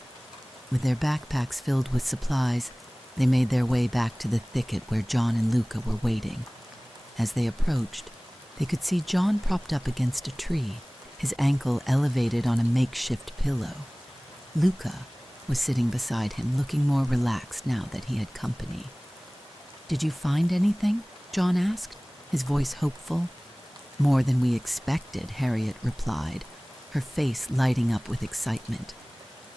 With their backpacks filled with supplies, they made their way back to the thicket where John and Luca were waiting. As they approached, they could see John propped up against a tree, his ankle elevated on a makeshift pillow. Luca was sitting beside him, looking more relaxed now that he had company. Did you find anything? John asked, his voice hopeful. More than we expected, Harriet replied, her face lighting up with excitement.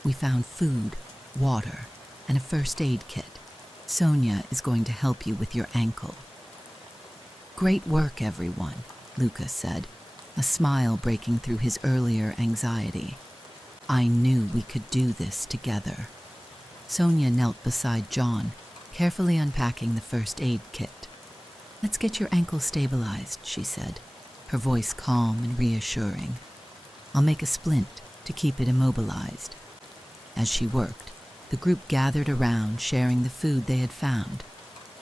We found food, water, and a first aid kit. Sonia is going to help you with your ankle. Great work, everyone, Luca said, a smile breaking through his earlier anxiety. I knew we could do this together. Sonia knelt beside John, carefully unpacking the first aid kit. Let's get your ankle stabilized, she said, her voice calm and reassuring. I'll make a splint to keep it immobilized. As she worked, the group gathered around, sharing the food they had found.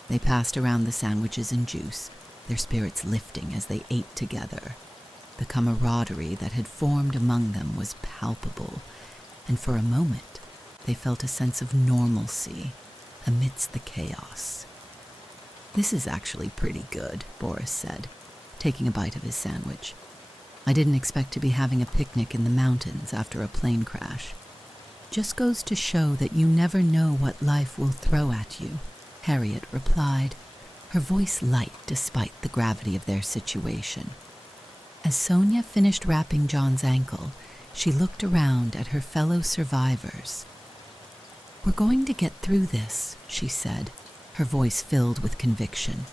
They passed around the sandwiches and juice, their spirits lifting as they ate together. The camaraderie that had formed among them was palpable, and for a moment they felt a sense of normalcy amidst the chaos. "This is actually pretty good," Boris said, taking a bite of his sandwich. "I didn't expect to be having a picnic in the mountains after a plane crash." "Just goes to show that you never know what life will throw at you," Harriet replied, her voice light despite the gravity of their situation. As Sonia finished wrapping John's ankle, she looked around at her fellow survivors. "We're going to get through this," she said, her voice filled with conviction.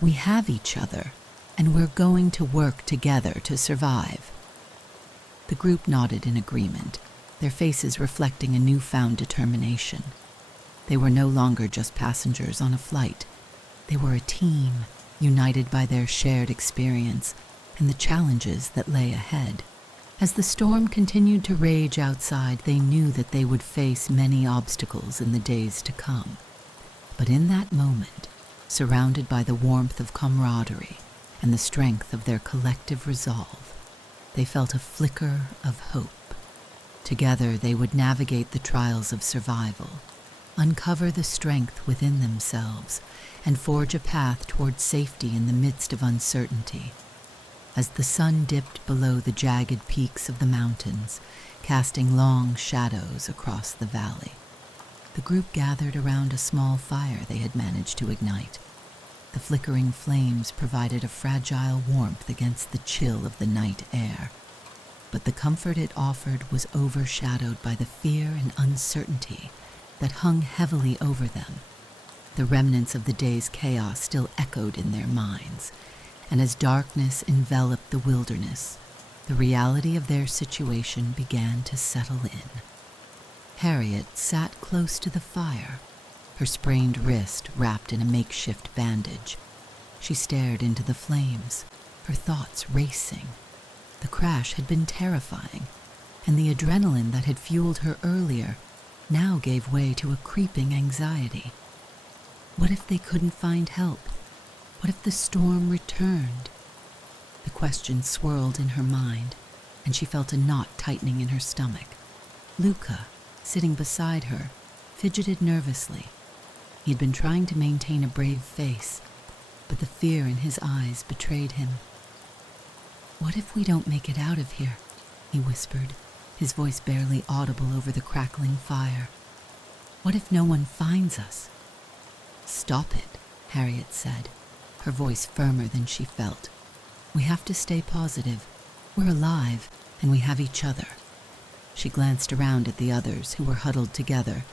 "We have each other, and we're going to work together to survive." The group nodded in agreement, their faces reflecting a newfound determination. They were no longer just passengers on a flight. They were a team, united by their shared experience and the challenges that lay ahead. As the storm continued to rage outside, they knew that they would face many obstacles in the days to come. But in that moment, surrounded by the warmth of camaraderie and the strength of their collective resolve, they felt a flicker of hope. Together, they would navigate the trials of survival, uncover the strength within themselves, and forge a path toward safety in the midst of uncertainty. As the sun dipped below the jagged peaks of the mountains, casting long shadows across the valley, the group gathered around a small fire they had managed to ignite. The flickering flames provided a fragile warmth against the chill of the night air, but the comfort it offered was overshadowed by the fear and uncertainty that hung heavily over them. The remnants of the day's chaos still echoed in their minds, and as darkness enveloped the wilderness, the reality of their situation began to settle in. Harriet sat close to the fire, her sprained wrist wrapped in a makeshift bandage. She stared into the flames, her thoughts racing. The crash had been terrifying, and the adrenaline that had fueled her earlier now gave way to a creeping anxiety. What if they couldn't find help? What if the storm returned? The question swirled in her mind, and she felt a knot tightening in her stomach. Luca, sitting beside her, fidgeted nervously. He had been trying to maintain a brave face, but the fear in his eyes betrayed him. "What if we don't make it out of here?" he whispered, his voice barely audible over the crackling fire. "What if no one finds us?" "Stop it," Harriet said, her voice firmer than she felt. "We have to stay positive. We're alive, and we have each other." She glanced around at the others who were huddled together,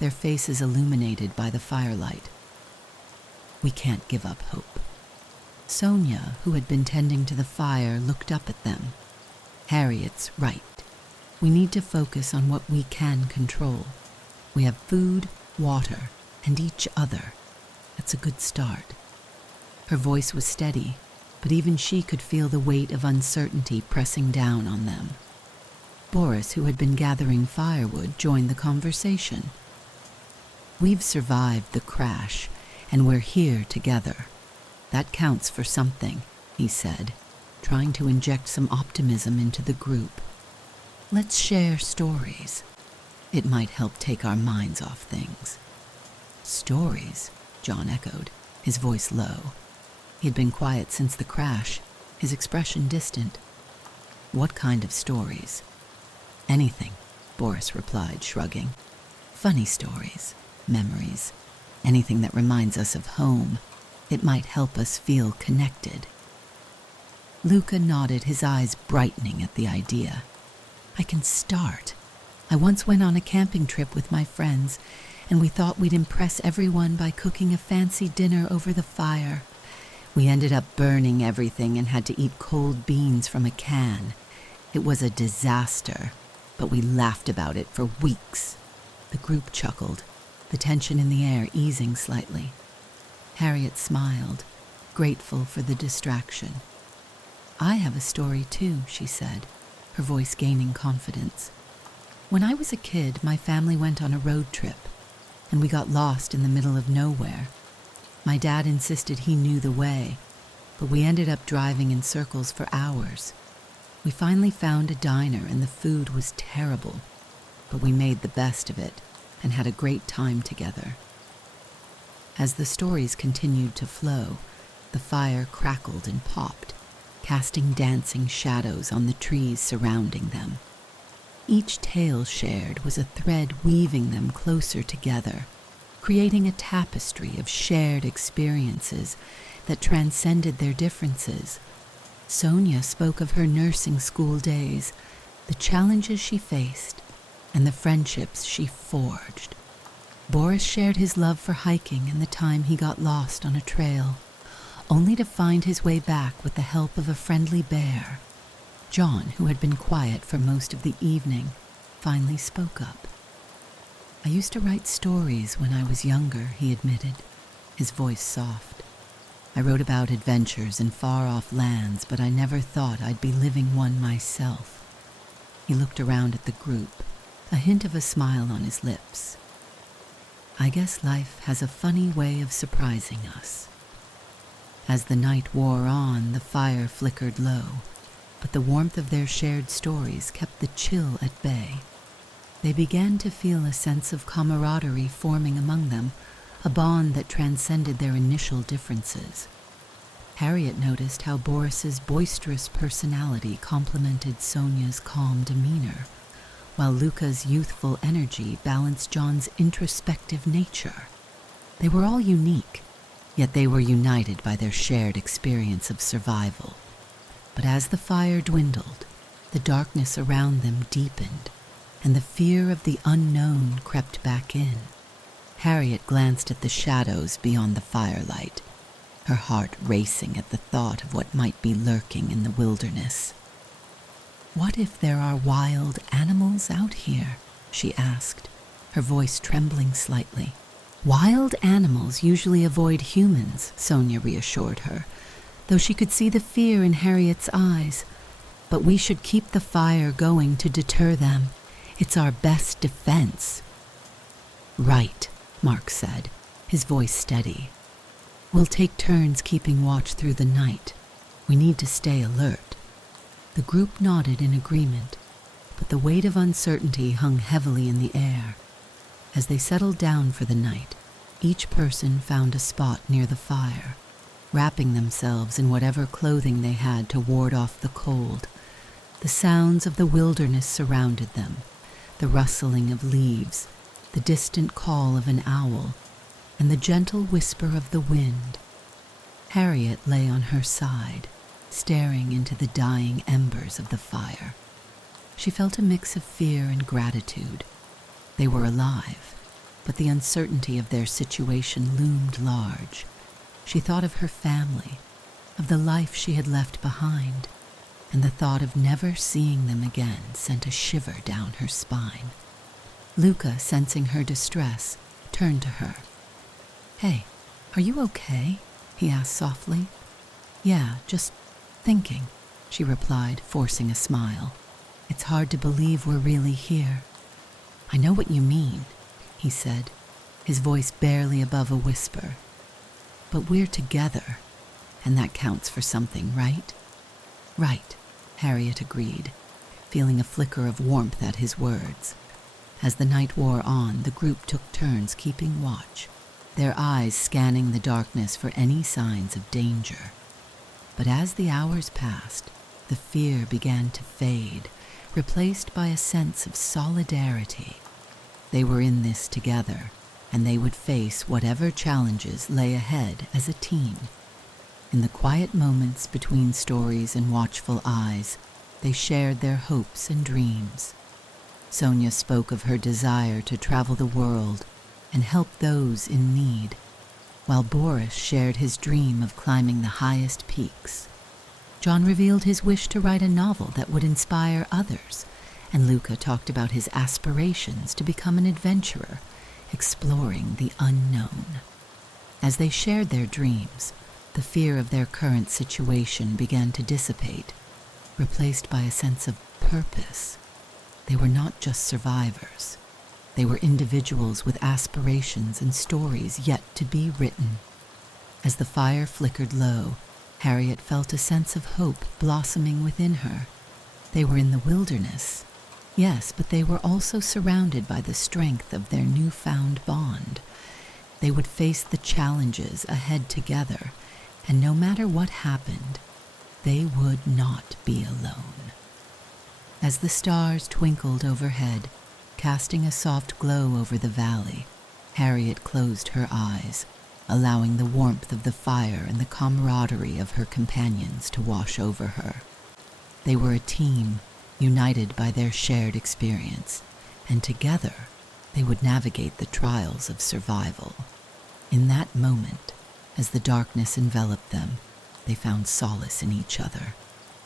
their faces illuminated by the firelight. "We can't give up hope." Sonia, who had been tending to the fire, looked up at them. "Harriet's right. We need to focus on what we can control. We have food, water, and each other. That's a good start." Her voice was steady, but even she could feel the weight of uncertainty pressing down on them. Boris, who had been gathering firewood, joined the conversation. "We've survived the crash, and we're here together. That counts for something," he said, trying to inject some optimism into the group. "Let's share stories. It might help take our minds off things." "Stories?" John echoed, his voice low. He had been quiet since the crash, his expression distant. "What kind of stories?" "Anything," Boris replied, shrugging. "Funny stories, memories, anything that reminds us of home. It might help us feel connected." Luca nodded, his eyes brightening at the idea. "I can start. I once went on a camping trip with my friends, and we thought we'd impress everyone by cooking a fancy dinner over the fire. We ended up burning everything and had to eat cold beans from a can. It was a disaster, but we laughed about it for weeks." The group chuckled, the tension in the air easing slightly. Harriet smiled, grateful for the distraction. "I have a story too," she said, her voice gaining confidence. "When I was a kid, my family went on a road trip, and we got lost in the middle of nowhere. My dad insisted he knew the way, but we ended up driving in circles for hours. We finally found a diner, and the food was terrible, but we made the best of it and had a great time together. As the stories continued to flow, the fire crackled and popped, casting dancing shadows on the trees surrounding them. Each tale shared was a thread weaving them closer together, creating a tapestry of shared experiences that transcended their differences. Sonia spoke of her nursing school days, the challenges she faced, and the friendships she forged. Boris shared his love for hiking and the time he got lost on a trail, only to find his way back with the help of a friendly bear. John, who had been quiet for most of the evening, finally spoke up. "I used to write stories when I was younger," he admitted, his voice soft. "I wrote about adventures in far-off lands, but I never thought I'd be living one myself." He looked around at the group, a hint of a smile on his lips. "I guess life has a funny way of surprising us." As the night wore on, the fire flickered low, but the warmth of their shared stories kept the chill at bay. They began to feel a sense of camaraderie forming among them, a bond that transcended their initial differences. Harriet noticed how Boris's boisterous personality complemented Sonia's calm demeanor, while Luca's youthful energy balanced John's introspective nature. They were all unique, yet they were united by their shared experience of survival. But as the fire dwindled, the darkness around them deepened, and the fear of the unknown crept back in. Harriet glanced at the shadows beyond the firelight, her heart racing at the thought of what might be lurking in the wilderness. "What if there are wild animals out here?" she asked, her voice trembling slightly. "Wild animals usually avoid humans," Sonia reassured her, though she could see the fear in Harriet's eyes. "But we should keep the fire going to deter them. It's our best defense." "Right," Mark said, his voice steady. "We'll take turns keeping watch through the night. We need to stay alert." The group nodded in agreement, but the weight of uncertainty hung heavily in the air. As they settled down for the night, each person found a spot near the fire, wrapping themselves in whatever clothing they had to ward off the cold. The sounds of the wilderness surrounded them, the rustling of leaves, the distant call of an owl, and the gentle whisper of the wind. Harriet lay on her side, staring into the dying embers of the fire. She felt a mix of fear and gratitude. They were alive, but the uncertainty of their situation loomed large. She thought of her family, of the life she had left behind, and the thought of never seeing them again sent a shiver down her spine. Luca, sensing her distress, turned to her. "Hey, are you okay?" he asked softly. "Yeah, just thinking," she replied, forcing a smile. "It's hard to believe we're really here." "I know what you mean," he said, his voice barely above a whisper. "But we're together, and that counts for something, right?" "Right," Harriet agreed, feeling a flicker of warmth at his words. As the night wore on, the group took turns keeping watch, their eyes scanning the darkness for any signs of danger. But as the hours passed, the fear began to fade, replaced by a sense of solidarity. They were in this together, and they would face whatever challenges lay ahead as a team. In the quiet moments between stories and watchful eyes, they shared their hopes and dreams. Sonia spoke of her desire to travel the world and help those in need, while Boris shared his dream of climbing the highest peaks. John revealed his wish to write a novel that would inspire others, and Luca talked about his aspirations to become an adventurer, exploring the unknown. As they shared their dreams, the fear of their current situation began to dissipate, replaced by a sense of purpose. They were not just survivors. They were individuals with aspirations and stories yet to be written. As the fire flickered low, Harriet felt a sense of hope blossoming within her. They were in the wilderness, Yes, but they were also surrounded by the strength of their newfound bond. They would face the challenges ahead together, and no matter what happened, they would not be alone. As the stars twinkled overhead, casting a soft glow over the valley, Harriet closed her eyes, allowing the warmth of the fire and the camaraderie of her companions to wash over her. They were a team, united by their shared experience, and together they would navigate the trials of survival. In that moment, as the darkness enveloped them, they found solace in each other,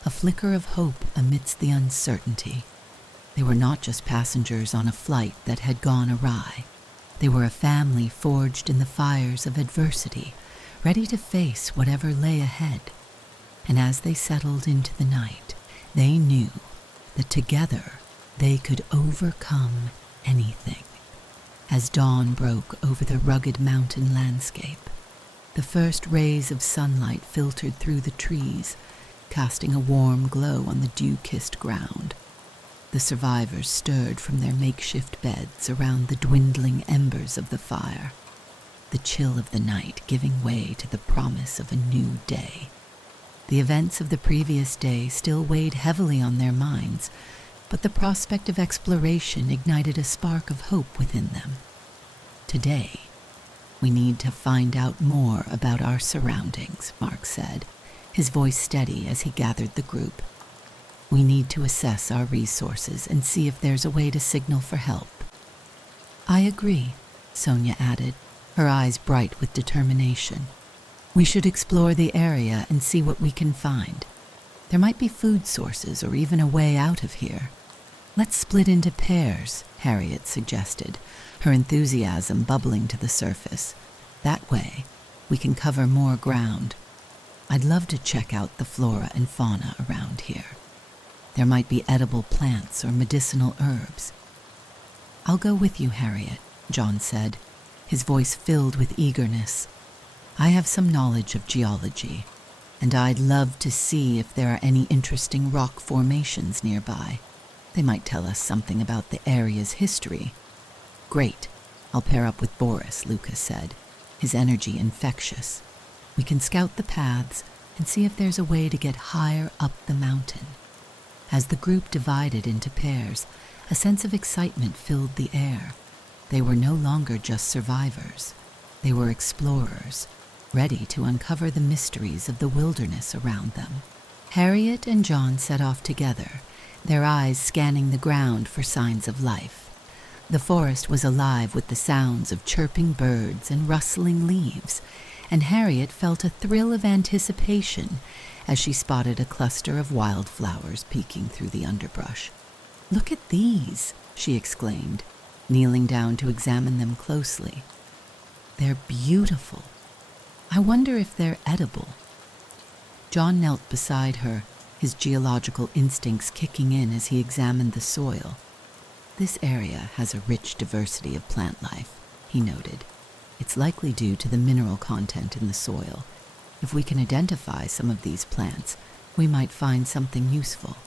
a flicker of hope amidst the uncertainty. They were not just passengers on a flight that had gone awry. They were a family forged in the fires of adversity, ready to face whatever lay ahead. And as they settled into the night, they knew that together they could overcome anything. As dawn broke over the rugged mountain landscape, the first rays of sunlight filtered through the trees, casting a warm glow on the dew-kissed ground. The survivors stirred from their makeshift beds around the dwindling embers of the fire, the chill of the night giving way to the promise of a new day. The events of the previous day still weighed heavily on their minds, but the prospect of exploration ignited a spark of hope within them. Today, we need to find out more about our surroundings, Mark said, his voice steady as he gathered the group. We need to assess our resources and see if there's a way to signal for help. I agree, Sonia added, her eyes bright with determination. We should explore the area and see what we can find. There might be food sources or even a way out of here. Let's split into pairs, Harriet suggested, her enthusiasm bubbling to the surface. That way, we can cover more ground. I'd love to check out the flora and fauna around here. There might be edible plants or medicinal herbs. I'll go with you, Harriet, John said, his voice filled with eagerness. I have some knowledge of geology, and I'd love to see if there are any interesting rock formations nearby. They might tell us something about the area's history. Great. I'll pair up with Boris, Lucas said, his energy infectious. We can scout the paths and see if there's a way to get higher up the mountain. As the group divided into pairs, a sense of excitement filled the air. They were no longer just survivors. They were explorers, ready to uncover the mysteries of the wilderness around them. Harriet and John set off together, their eyes scanning the ground for signs of life. The forest was alive with the sounds of chirping birds and rustling leaves, and Harriet felt a thrill of anticipation as she spotted a cluster of wildflowers peeking through the underbrush. "Look at these," she exclaimed, kneeling down to examine them closely. "They're beautiful. I wonder if they're edible." John knelt beside her, his geological instincts kicking in as he examined the soil. "This area has a rich diversity of plant life," he noted. "It's likely due to the mineral content in the soil. If we can identify some of these plants, we might find something useful."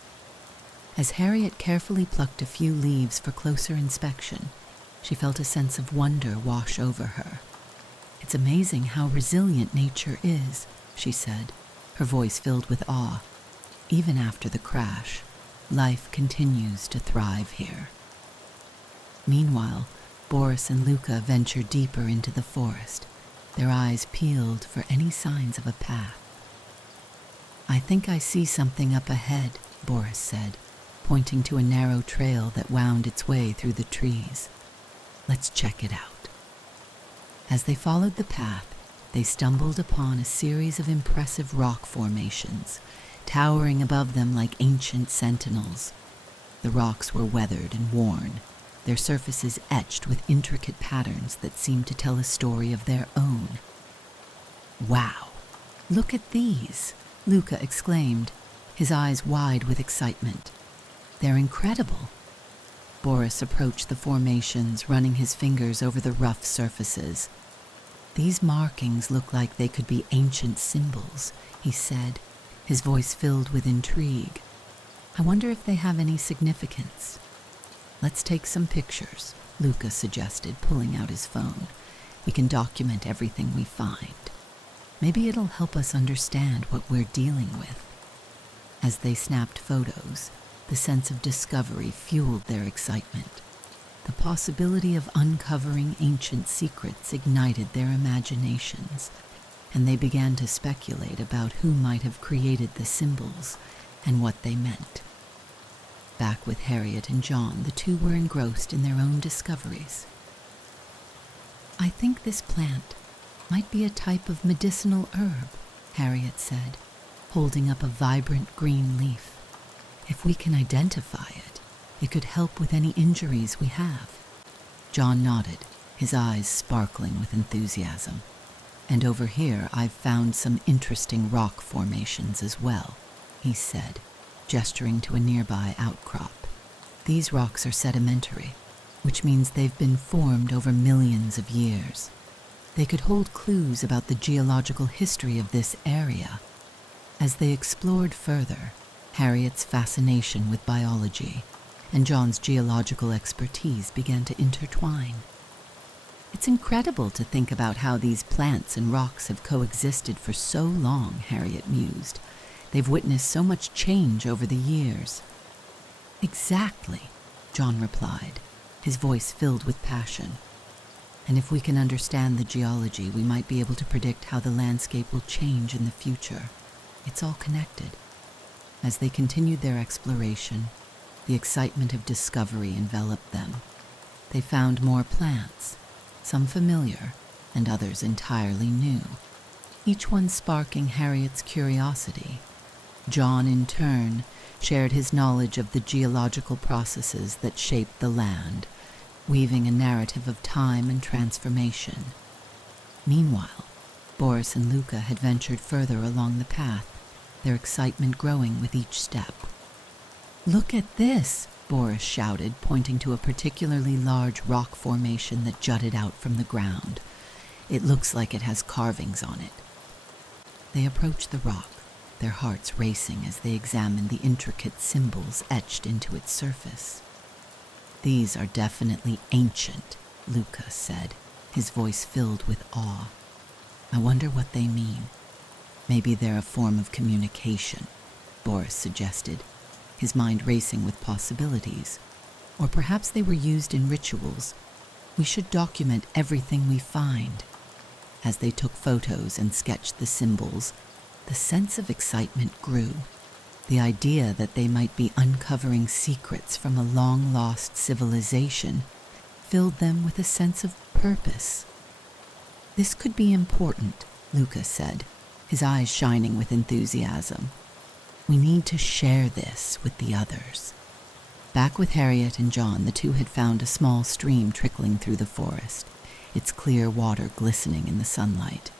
As Harriet carefully plucked a few leaves for closer inspection, she felt a sense of wonder wash over her. "It's amazing how resilient nature is," she said, her voice filled with awe. "Even after the crash, life continues to thrive here." Meanwhile, Boris and Luca ventured deeper into the forest, their eyes peeled for any signs of a path. "I think I see something up ahead," Boris said, pointing to a narrow trail that wound its way through the trees. "Let's check it out." As they followed the path, they stumbled upon a series of impressive rock formations, towering above them like ancient sentinels. The rocks were weathered and worn, their surfaces etched with intricate patterns that seemed to tell a story of their own. "Wow, look at these," Luca exclaimed, his eyes wide with excitement. "They're incredible." Boris approached the formations, running his fingers over the rough surfaces. "These markings look like they could be ancient symbols," he said, his voice filled with intrigue. "I wonder if they have any significance." Let's take some pictures, Luca suggested, pulling out his phone. We can document everything we find. Maybe it'll help us understand what we're dealing with. As they snapped photos, the sense of discovery fueled their excitement. The possibility of uncovering ancient secrets ignited their imaginations, and they began to speculate about who might have created the symbols and what they meant. Back with Harriet and John, the two were engrossed in their own discoveries. "I think this plant might be a type of medicinal herb," Harriet said, holding up a vibrant green leaf. "If we can identify it, it could help with any injuries we have." John nodded, his eyes sparkling with enthusiasm. "And over here I've found some interesting rock formations as well," he said, gesturing to a nearby outcrop. "These rocks are sedimentary, which means they've been formed over millions of years. They could hold clues about the geological history of this area." As they explored further, Harriet's fascination with biology and John's geological expertise began to intertwine. "It's incredible to think about how these plants and rocks have coexisted for so long," Harriet mused. "They've witnessed so much change over the years." "Exactly," John replied, his voice filled with passion. "And if we can understand the geology, we might be able to predict how the landscape will change in the future. It's all connected." As they continued their exploration, the excitement of discovery enveloped them. They found more plants, some familiar and others entirely new, each one sparking Harriet's curiosity. John, in turn, shared his knowledge of the geological processes that shaped the land, weaving a narrative of time and transformation. Meanwhile, Boris and Luca had ventured further along the path, their excitement growing with each step. "Look at this," Boris shouted, pointing to a particularly large rock formation that jutted out from the ground. "It looks like it has carvings on it." They approached the rock, their hearts racing as they examined the intricate symbols etched into its surface. "These are definitely ancient," Luca said, his voice filled with awe. "I wonder what they mean." "Maybe they're a form of communication," Boris suggested, his mind racing with possibilities. "Or perhaps they were used in rituals. We should document everything we find." As they took photos and sketched the symbols, the sense of excitement grew. The idea that they might be uncovering secrets from a long-lost civilization filled them with a sense of purpose. "This could be important," Luca said, his eyes shining with enthusiasm. "We need to share this with the others." Back with Harriet and John, the two had found a small stream trickling through the forest, its clear water glistening in the sunlight.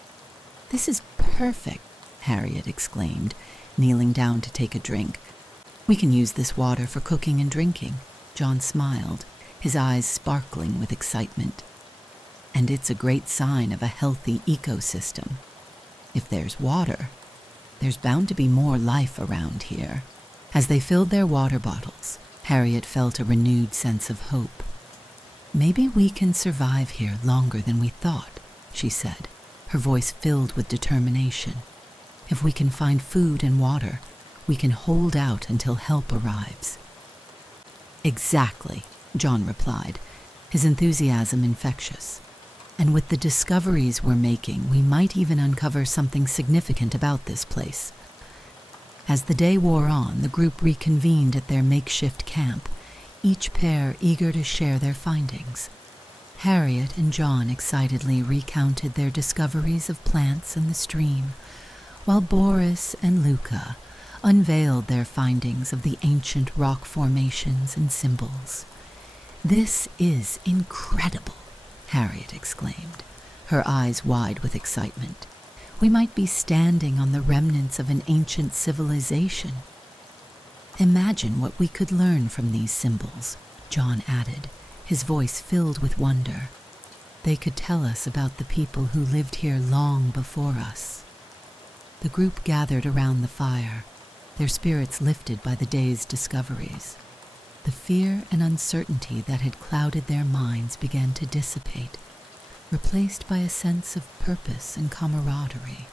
"This is perfect," Harriet exclaimed, kneeling down to take a drink. "We can use this water for cooking and drinking." John smiled, his eyes sparkling with excitement. "And it's a great sign of a healthy ecosystem. If there's water, there's bound to be more life around here." As they filled their water bottles, Harriet felt a renewed sense of hope. "Maybe we can survive here longer than we thought," she said, her voice filled with determination. "If we can find food and water, we can hold out until help arrives." "Exactly," John replied, his enthusiasm infectious. "And with the discoveries we're making, we might even uncover something significant about this place." As the day wore on, the group reconvened at their makeshift camp, each pair eager to share their findings. Harriet and John excitedly recounted their discoveries of plants and the stream, while Boris and Luca unveiled their findings of the ancient rock formations and symbols. "This is incredible," Harriet exclaimed, her eyes wide with excitement. "We might be standing on the remnants of an ancient civilization." "Imagine what we could learn from these symbols," John added, his voice filled with wonder. "They could tell us about the people who lived here long before us." The group gathered around the fire, their spirits lifted by the day's discoveries. The fear and uncertainty that had clouded their minds began to dissipate, replaced by a sense of purpose and camaraderie.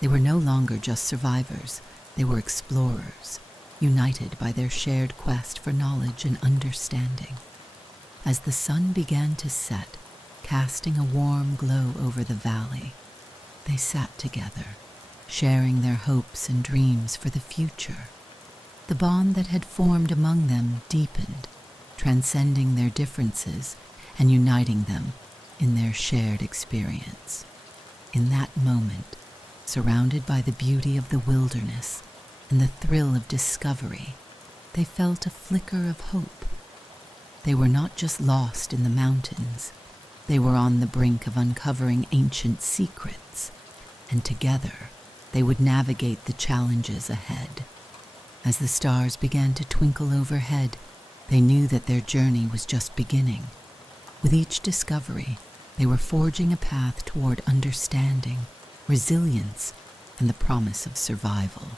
They were no longer just survivors, they were explorers, united by their shared quest for knowledge and understanding. As the sun began to set, casting a warm glow over the valley, they sat together, sharing their hopes and dreams for the future. The bond that had formed among them deepened, transcending their differences and uniting them in their shared experience. In that moment, surrounded by the beauty of the wilderness and the thrill of discovery, they felt a flicker of hope. They were not just lost in the mountains, they were on the brink of uncovering ancient secrets, and together they would navigate the challenges ahead. As the stars began to twinkle overhead, they knew that their journey was just beginning. With each discovery, they were forging a path toward understanding, resilience, and the promise of survival.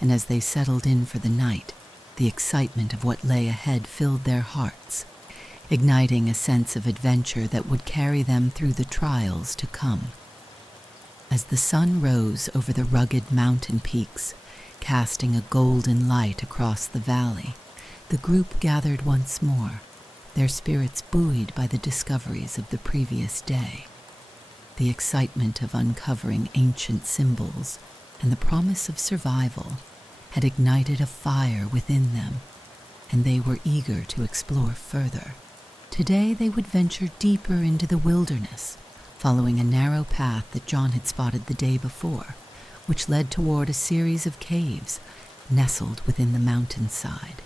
And as they settled in for the night, the excitement of what lay ahead filled their hearts, igniting a sense of adventure that would carry them through the trials to come. As the sun rose over the rugged mountain peaks, casting a golden light across the valley, the group gathered once more, their spirits buoyed by the discoveries of the previous day. The excitement of uncovering ancient symbols and the promise of survival had ignited a fire within them, and they were eager to explore further. Today they would venture deeper into the wilderness, following a narrow path that John had spotted the day before, which led toward a series of caves nestled within the mountainside.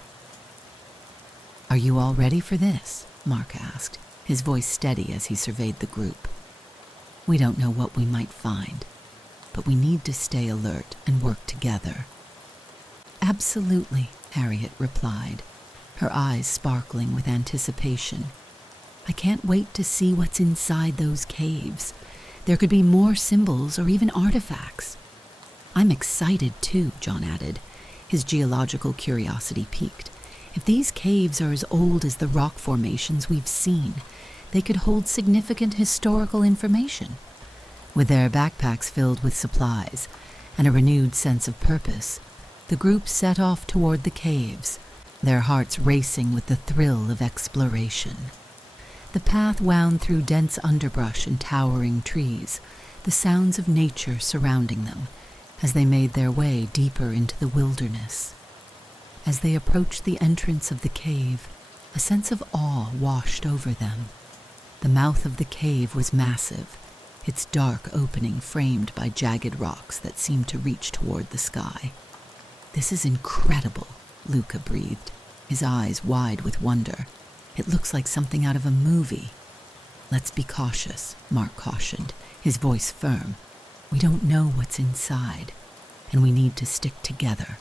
"Are you all ready for this?" Mark asked, his voice steady as he surveyed the group. "We don't know what we might find, but we need to stay alert and work together." "Absolutely," Harriet replied, her eyes sparkling with anticipation. "I can't wait to see what's inside those caves. There could be more symbols or even artifacts." "I'm excited too," John added, his geological curiosity piqued. "If these caves are as old as the rock formations we've seen, they could hold significant historical information." With their backpacks filled with supplies and a renewed sense of purpose, the group set off toward the caves, their hearts racing with the thrill of exploration. The path wound through dense underbrush and towering trees, the sounds of nature surrounding them, as they made their way deeper into the wilderness. As they approached the entrance of the cave, a sense of awe washed over them. The mouth of the cave was massive, its dark opening framed by jagged rocks that seemed to reach toward the sky. "This is incredible," Luca breathed, his eyes wide with wonder. "It looks like something out of a movie." "Let's be cautious," Mark cautioned, his voice firm. "We don't know what's inside, and we need to stick together."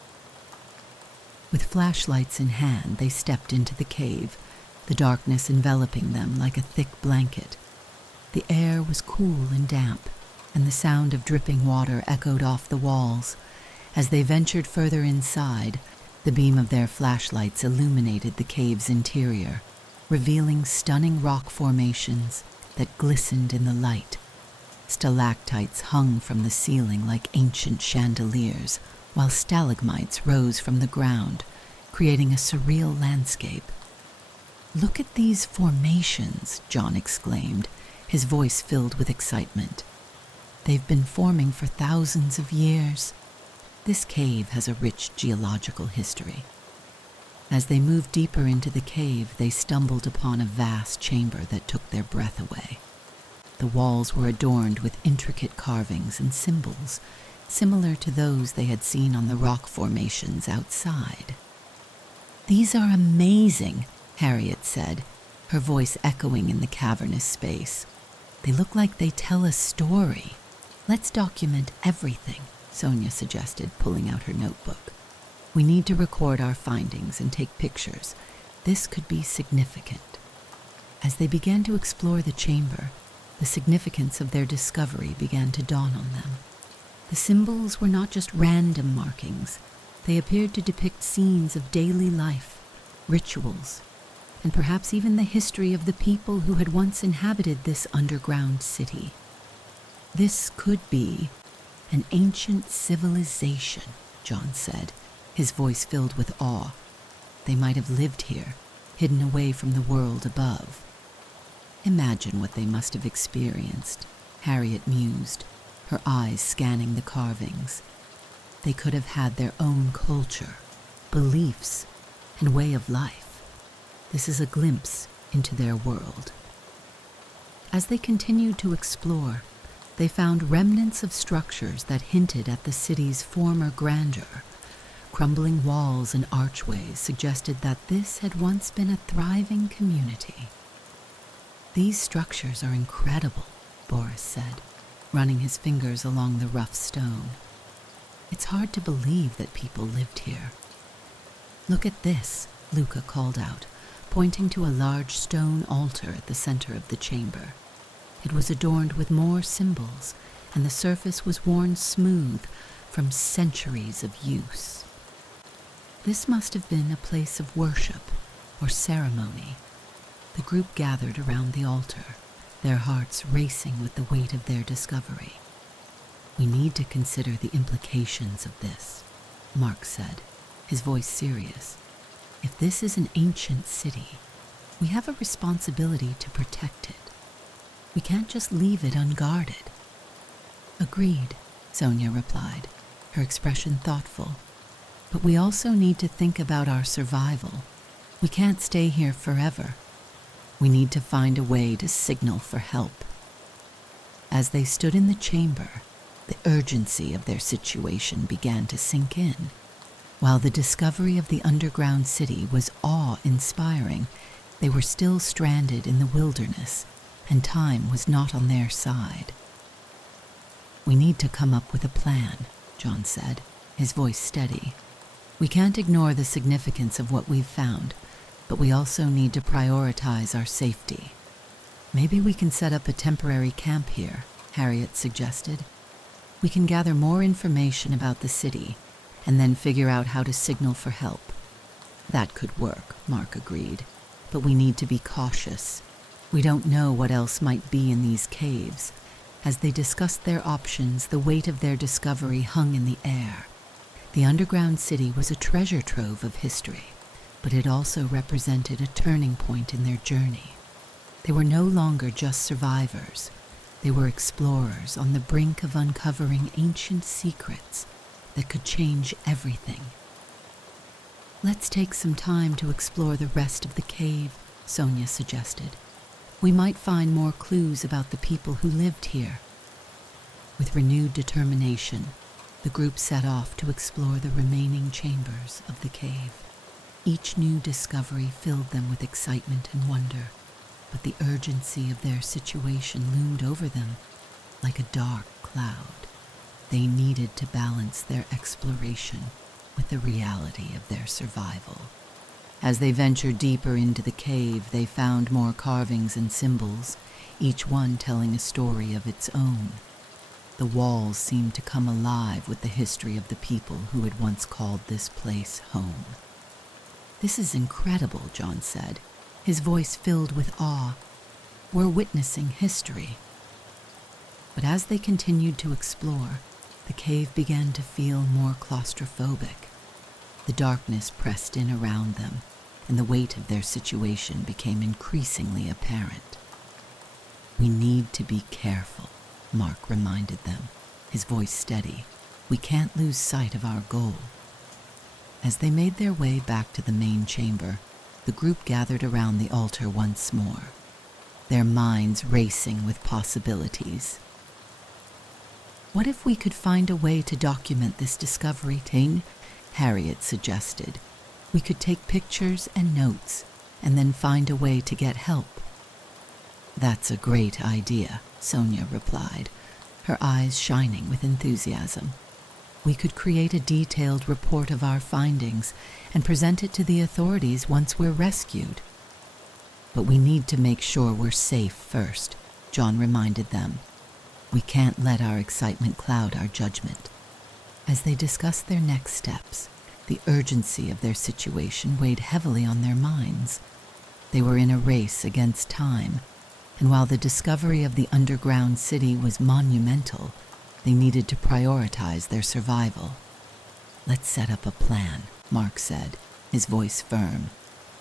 With flashlights in hand, they stepped into the cave, the darkness enveloping them like a thick blanket. The air was cool and damp, and the sound of dripping water echoed off the walls. As they ventured further inside, the beam of their flashlights illuminated the cave's interior, revealing stunning rock formations that glistened in the light. Stalactites hung from the ceiling like ancient chandeliers, while stalagmites rose from the ground, creating a surreal landscape. "Look at these formations," John exclaimed, his voice filled with excitement. "They've been forming for thousands of years. This cave has a rich geological history." As they moved deeper into the cave, they stumbled upon a vast chamber that took their breath away. The walls were adorned with intricate carvings and symbols, similar to those they had seen on the rock formations outside. "These are amazing," Harriet said, her voice echoing in the cavernous space. "They look like they tell a story." "Let's document everything," Sonia suggested, pulling out her notebook. "We need to record our findings and take pictures. This could be significant." As they began to explore the chamber, the significance of their discovery began to dawn on them. The symbols were not just random markings. They appeared to depict scenes of daily life, rituals, and perhaps even the history of the people who had once inhabited this underground city. This could be an ancient civilization, John said, his voice filled with awe. They might have lived here, hidden away from the world above. Imagine what they must have experienced, Harriet mused, her eyes scanning the carvings. They could have had their own culture, beliefs, and way of life. This is a glimpse into their world. As they continued to explore, they found remnants of structures that hinted at the city's former grandeur. Crumbling walls and archways suggested that this had once been a thriving community. These structures are incredible, Boris said, running his fingers along the rough stone. It's hard to believe that people lived here. Look at this, Luca called out, pointing to a large stone altar at the center of the chamber. It was adorned with more symbols, and the surface was worn smooth from centuries of use. This must have been a place of worship or ceremony. The group gathered around the altar, their hearts racing with the weight of their discovery. We need to consider the implications of this, Mark said, his voice serious. If this is an ancient city, we have a responsibility to protect it. We can't just leave it unguarded. Agreed, Sonia replied, her expression thoughtful. But we also need to think about our survival. We can't stay here forever. We need to find a way to signal for help. As they stood in the chamber, the urgency of their situation began to sink in. While the discovery of the underground city was awe-inspiring, they were still stranded in the wilderness, and time was not on their side. We need to come up with a plan, John said, his voice steady. We can't ignore the significance of what we've found, but we also need to prioritize our safety. Maybe we can set up a temporary camp here, Harriet suggested. We can gather more information about the city and then figure out how to signal for help. That could work, Mark agreed, but we need to be cautious. We don't know what else might be in these caves. As they discussed their options, the weight of their discovery hung in the air. The underground city was a treasure trove of history, but it also represented a turning point in their journey. They were no longer just survivors. They were explorers on the brink of uncovering ancient secrets that could change everything. Let's take some time to explore the rest of the cave, Sonia suggested. We might find more clues about the people who lived here. With renewed determination, the group set off to explore the remaining chambers of the cave. Each new discovery filled them with excitement and wonder, but the urgency of their situation loomed over them like a dark cloud. They needed to balance their exploration with the reality of their survival. As they ventured deeper into the cave, they found more carvings and symbols, each one telling a story of its own. The walls seemed to come alive with the history of the people who had once called this place home. "This is incredible," John said, his voice filled with awe. "We're witnessing history." But as they continued to explore, the cave began to feel more claustrophobic. The darkness pressed in around them, and the weight of their situation became increasingly apparent. "We need to be careful," Mark reminded them, his voice steady. "We can't lose sight of our goal." As they made their way back to the main chamber, the group gathered around the altar once more, their minds racing with possibilities. "What if we could find a way to document this discovery, Tane?" Harriet suggested. "We could take pictures and notes, and then find a way to get help." "That's a great idea," Sonia replied, her eyes shining with enthusiasm. "We could create a detailed report of our findings and present it to the authorities once we're rescued." "But we need to make sure we're safe first," John reminded them. "We can't let our excitement cloud our judgment." As they discussed their next steps, The urgency of their situation weighed heavily on their minds. They were in a race against time, and while the discovery of the underground city was monumental, they needed to prioritize their survival. "Let's set up a plan," Mark said, his voice firm.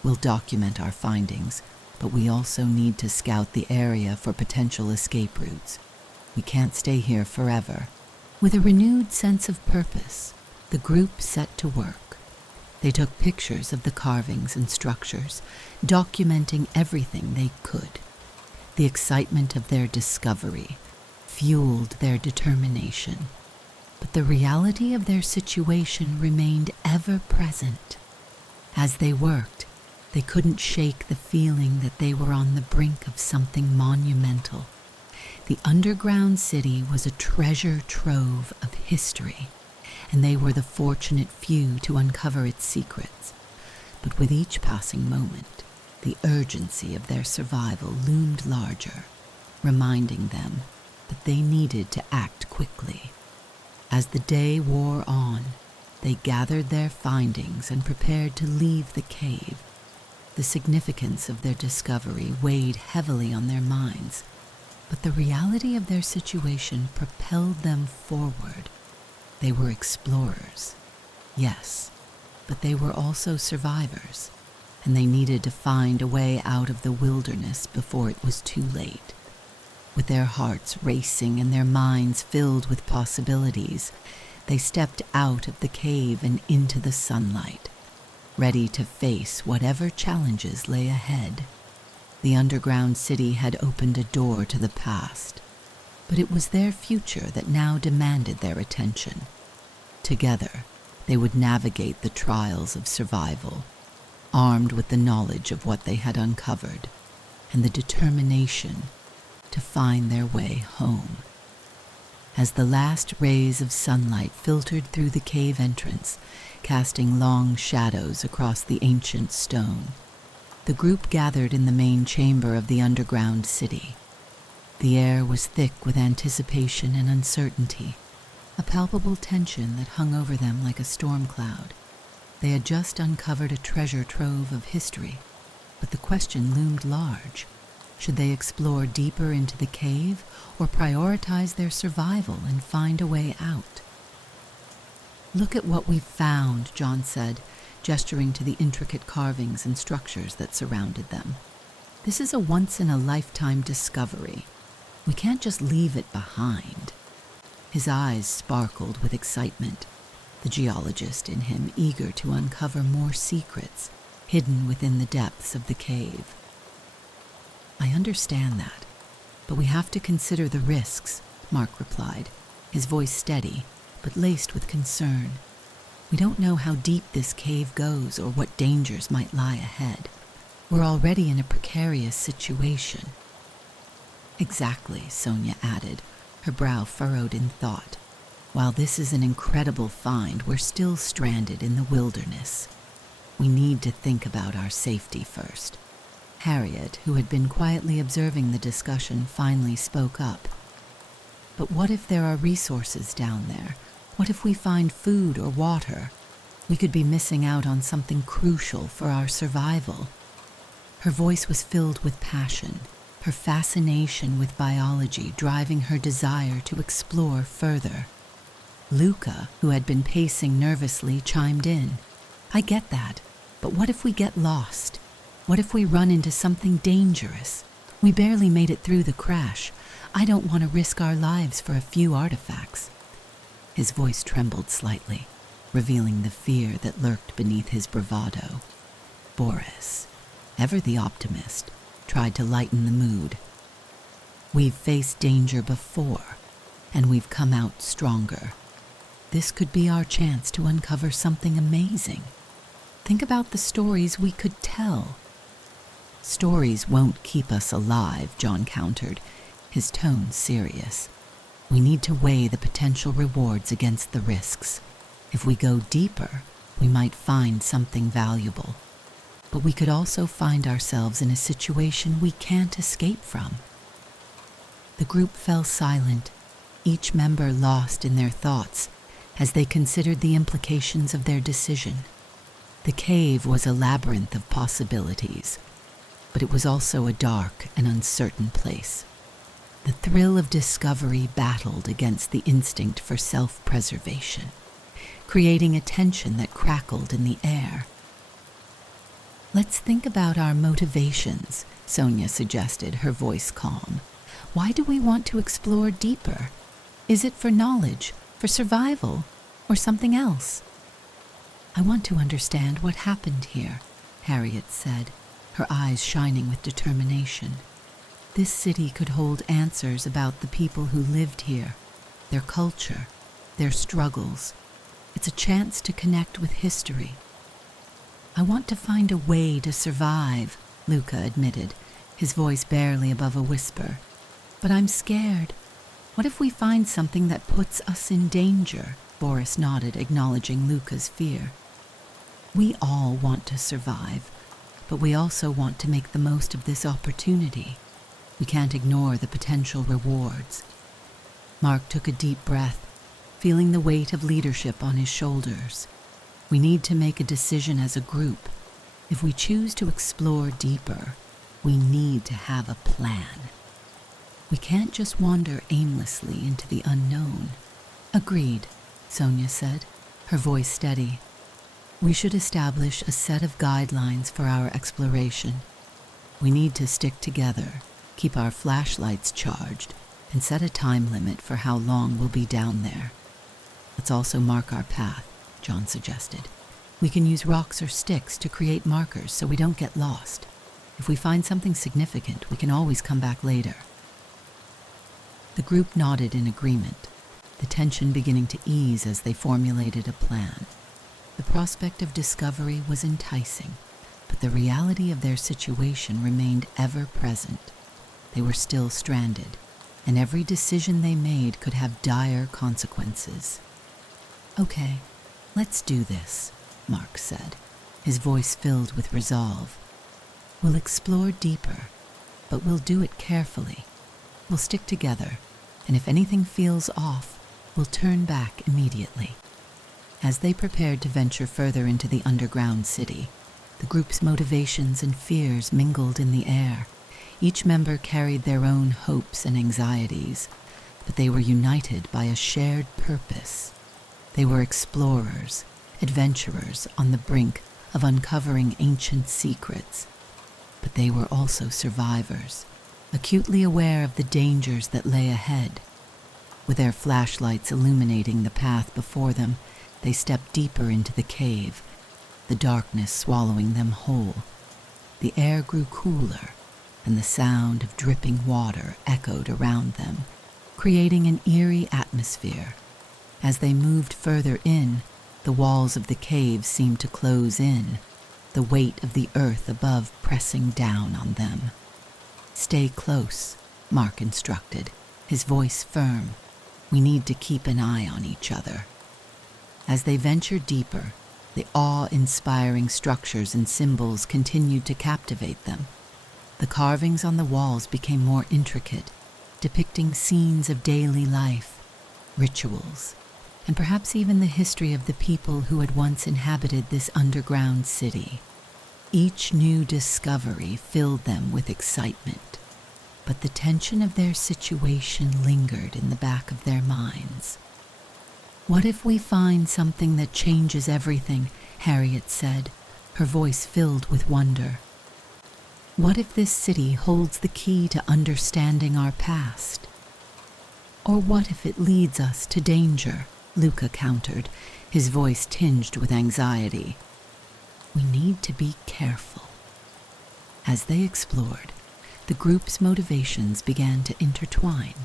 "We'll document our findings, but we also need to scout the area for potential escape routes. We can't stay here forever." With a renewed sense of purpose, the group set to work. They took pictures of the carvings and structures, documenting everything they could. The excitement of their discovery fueled their determination, but the reality of their situation remained ever present. As they worked, they couldn't shake the feeling that they were on the brink of something monumental. The underground city was a treasure trove of history, and they were the fortunate few to uncover its secrets. But with each passing moment, the urgency of their survival loomed larger, reminding them that they needed to act quickly. As the day wore on, they gathered their findings and prepared to leave the cave. The significance of their discovery weighed heavily on their minds, but the reality of their situation propelled them forward. They were explorers, yes, but they were also survivors, and they needed to find a way out of the wilderness before it was too late. With their hearts racing and their minds filled with possibilities, they stepped out of the cave and into the sunlight, ready to face whatever challenges lay ahead. The underground city had opened a door to the past, but it was their future that now demanded their attention. Together, they would navigate the trials of survival, armed with the knowledge of what they had uncovered and the determination to find their way home. As the last rays of sunlight filtered through the cave entrance, casting long shadows across the ancient stone, the group gathered in the main chamber of the underground city. The air was thick with anticipation and uncertainty, a palpable tension that hung over them like a storm cloud. They had just uncovered a treasure trove of history, but the question loomed large. Should they explore deeper into the cave or prioritize their survival and find a way out? "Look at what we've found," John said, gesturing to the intricate carvings and structures that surrounded them. "This is a once-in-a-lifetime discovery. We can't just leave it behind." His eyes sparkled with excitement, the geologist in him eager to uncover more secrets hidden within the depths of the cave. "I understand that, but we have to consider the risks," Mark replied, his voice steady but laced with concern. "We don't know how deep this cave goes or what dangers might lie ahead. We're already in a precarious situation." "Exactly," Sonia added, her brow furrowed in thought. "While this is an incredible find, we're still stranded in the wilderness. We need to think about our safety first." Harriet, who had been quietly observing the discussion, finally spoke up. "But what if there are resources down there? What if we find food or water? We could be missing out on something crucial for our survival." Her voice was filled with passion, her fascination with biology driving her desire to explore further. Luca, who had been pacing nervously, chimed in. "I get that, but what if we get lost? What if we run into something dangerous? We barely made it through the crash. I don't want to risk our lives for a few artifacts." His voice trembled slightly, revealing the fear that lurked beneath his bravado. Boris, ever the optimist, tried to lighten the mood. "We've faced danger before, and we've come out stronger. This could be our chance to uncover something amazing. Think about the stories we could tell." "Stories won't keep us alive," John countered, his tone serious. "We need to weigh the potential rewards against the risks. If we go deeper, we might find something valuable. But we could also find ourselves in a situation we can't escape from." The group fell silent, each member lost in their thoughts, as they considered the implications of their decision. The cave was a labyrinth of possibilities, but it was also a dark and uncertain place. The thrill of discovery battled against the instinct for self-preservation, creating a tension that crackled in the air. "Let's think about our motivations," Sonia suggested, her voice calm. "Why do we want to explore deeper? Is it for knowledge, for survival, or something else?" "I want to understand what happened here," Harriet said, her eyes shining with determination. "This city could hold answers about the people who lived here, their culture, their struggles. It's a chance to connect with history." "I want to find a way to survive," Luca admitted, his voice barely above a whisper. "But I'm scared. What if we find something that puts us in danger?" Boris nodded, acknowledging Luca's fear. "We all want to survive, but we also want to make the most of this opportunity. We can't ignore the potential rewards." Mark took a deep breath, feeling the weight of leadership on his shoulders. "We need to make a decision as a group. If we choose to explore deeper, we need to have a plan. We can't just wander aimlessly into the unknown." "Agreed," Sonia said, her voice steady. "We should establish a set of guidelines for our exploration. We need to stick together, keep our flashlights charged, and set a time limit for how long we'll be down there. Let's also mark our path," John suggested. "We can use rocks or sticks to create markers so we don't get lost. If we find something significant, we can always come back later." The group nodded in agreement, the tension beginning to ease as they formulated a plan. The prospect of discovery was enticing, but the reality of their situation remained ever present. They were still stranded, and every decision they made could have dire consequences. "Okay, let's do this," Mark said, his voice filled with resolve. "We'll explore deeper, but we'll do it carefully. We'll stick together, and if anything feels off, we'll turn back immediately." As they prepared to venture further into the underground city, the group's motivations and fears mingled in the air. Each member carried their own hopes and anxieties, but they were united by a shared purpose. They were explorers, adventurers on the brink of uncovering ancient secrets, but they were also survivors, acutely aware of the dangers that lay ahead. With their flashlights illuminating the path before them, they stepped deeper into the cave, the darkness swallowing them whole. The air grew cooler, and the sound of dripping water echoed around them, creating an eerie atmosphere. As they moved further in, the walls of the cave seemed to close in, the weight of the earth above pressing down on them. "Stay close," Mark instructed, his voice firm. "We need to keep an eye on each other." As they ventured deeper, the awe-inspiring structures and symbols continued to captivate them. The carvings on the walls became more intricate, depicting scenes of daily life, rituals, and perhaps even the history of the people who had once inhabited this underground city. Each new discovery filled them with excitement, but the tension of their situation lingered in the back of their minds. "What if we find something that changes everything?" Harriet said, her voice filled with wonder. "What if this city holds the key to understanding our past? Or what if it leads us to danger?" Luca countered, his voice tinged with anxiety. "We need to be careful." As they explored, the group's motivations began to intertwine.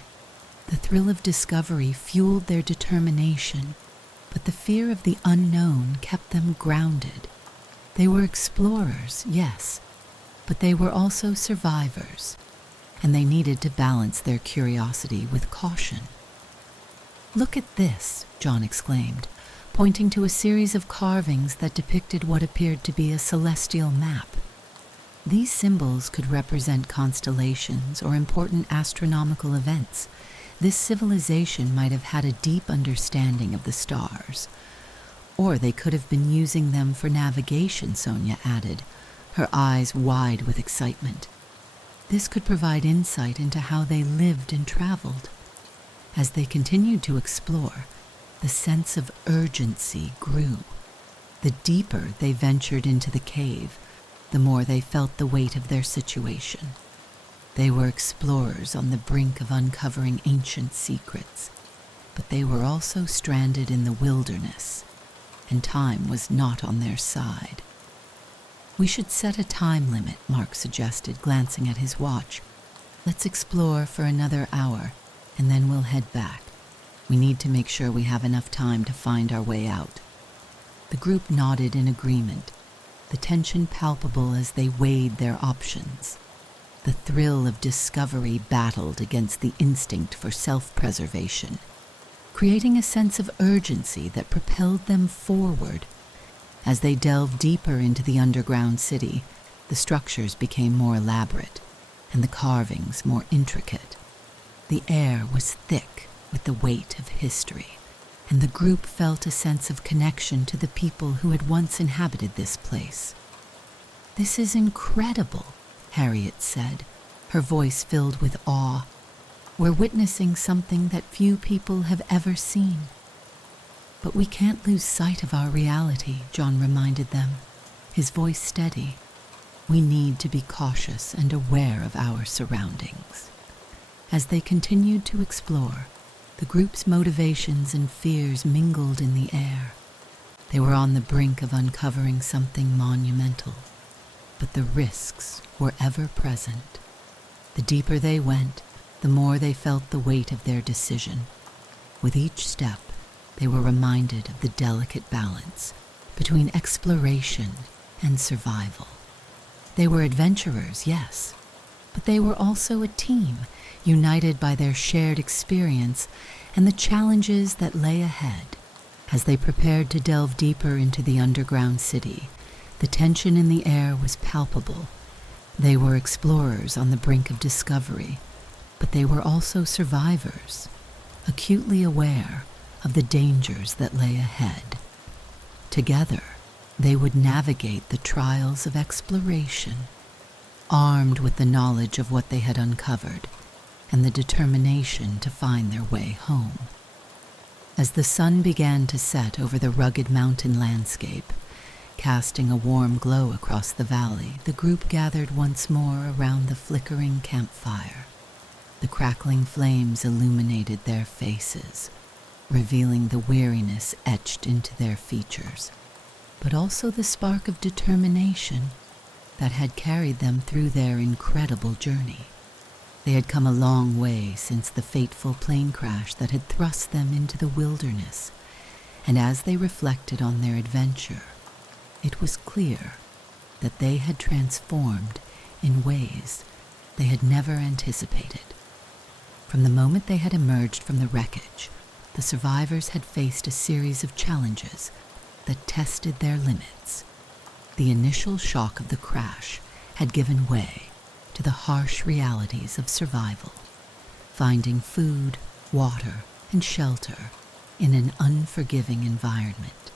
The thrill of discovery fueled their determination, but the fear of the unknown kept them grounded. They were explorers, yes, but they were also survivors, and they needed to balance their curiosity with caution. "Look at this," John exclaimed, pointing to a series of carvings that depicted what appeared to be a celestial map. These symbols could represent constellations or important astronomical events. This civilization might have had a deep understanding of the stars. Or they could have been using them for navigation, Sonia added, her eyes wide with excitement. This could provide insight into how they lived and traveled. As they continued to explore, the sense of urgency grew. The deeper they ventured into the cave, the more they felt the weight of their situation. They were explorers on the brink of uncovering ancient secrets, but they were also stranded in the wilderness, and time was not on their side. "We should set a time limit," Mark suggested, glancing at his watch. "Let's explore for another hour, and then we'll head back. We need to make sure we have enough time to find our way out." The group nodded in agreement, the tension palpable as they weighed their options. The thrill of discovery battled against the instinct for self-preservation, creating a sense of urgency that propelled them forward. As they delved deeper into the underground city, the structures became more elaborate and the carvings more intricate. The air was thick with the weight of history, and the group felt a sense of connection to the people who had once inhabited this place. "This is incredible," Harriet said, her voice filled with awe. "We're witnessing something that few people have ever seen." "But we can't lose sight of our reality," John reminded them, his voice steady. "We need to be cautious and aware of our surroundings." As they continued to explore, the group's motivations and fears mingled in the air. They were on the brink of uncovering something monumental, but the risks were ever present. The deeper they went, the more they felt the weight of their decision. With each step, they were reminded of the delicate balance between exploration and survival. They were adventurers, yes, but they were also a team, united by their shared experience and the challenges that lay ahead. As they prepared to delve deeper into the underground city, the tension in the air was palpable. They were explorers on the brink of discovery, but they were also survivors, acutely aware of the dangers that lay ahead. Together, they would navigate the trials of exploration, armed with the knowledge of what they had uncovered and the determination to find their way home. As the sun began to set over the rugged mountain landscape, casting a warm glow across the valley, the group gathered once more around the flickering campfire. The crackling flames illuminated their faces, revealing the weariness etched into their features, but also the spark of determination that had carried them through their incredible journey. They had come a long way since the fateful plane crash that had thrust them into the wilderness, and as they reflected on their adventure, it was clear that they had transformed in ways they had never anticipated. From the moment they had emerged from the wreckage, the survivors had faced a series of challenges that tested their limits. The initial shock of the crash had given way to the harsh realities of survival, finding food, water, and shelter in an unforgiving environment.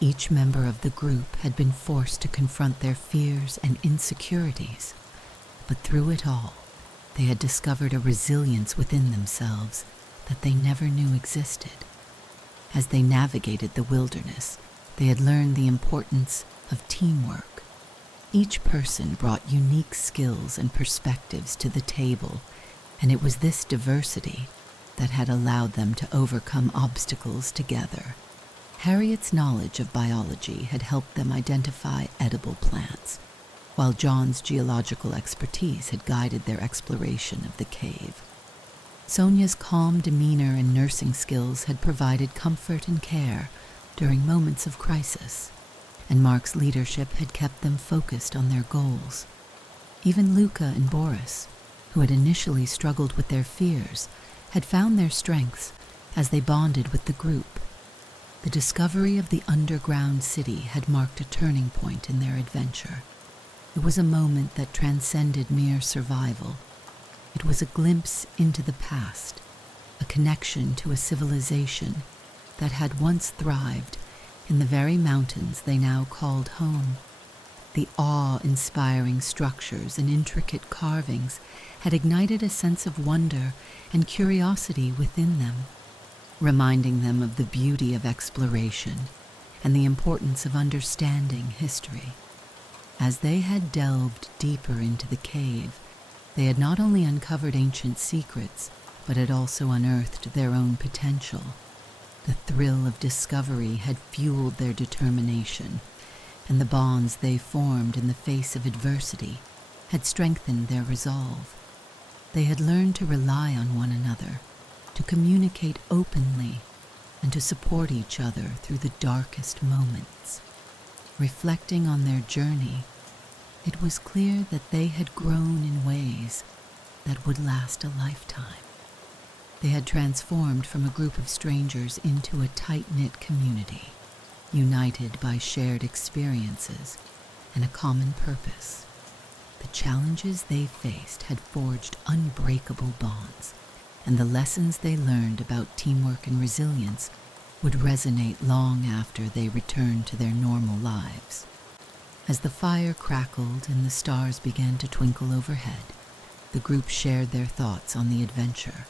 Each member of the group had been forced to confront their fears and insecurities, but through it all, they had discovered a resilience within themselves that they never knew existed. As they navigated the wilderness, they had learned the importance of teamwork. Each person brought unique skills and perspectives to the table, and it was this diversity that had allowed them to overcome obstacles together. Harriet's knowledge of biology had helped them identify edible plants, while John's geological expertise had guided their exploration of the cave. Sonia's calm demeanor and nursing skills had provided comfort and care during moments of crisis, and Mark's leadership had kept them focused on their goals. Even Luca and Boris, who had initially struggled with their fears, had found their strengths as they bonded with the group. The discovery of the underground city had marked a turning point in their adventure. It was a moment that transcended mere survival. It was a glimpse into the past, a connection to a civilization that had once thrived in the very mountains they now called home. The awe-inspiring structures and intricate carvings had ignited a sense of wonder and curiosity within them, reminding them of the beauty of exploration and the importance of understanding history. As they had delved deeper into the cave, they had not only uncovered ancient secrets, but had also unearthed their own potential. The thrill of discovery had fueled their determination, and the bonds they formed in the face of adversity had strengthened their resolve. They had learned to rely on one another, to communicate openly, and to support each other through the darkest moments. Reflecting on their journey, it was clear that they had grown in ways that would last a lifetime. They had transformed from a group of strangers into a tight-knit community, united by shared experiences and a common purpose. The challenges they faced had forged unbreakable bonds, and the lessons they learned about teamwork and resilience would resonate long after they returned to their normal lives. As the fire crackled and the stars began to twinkle overhead, the group shared their thoughts on the adventure.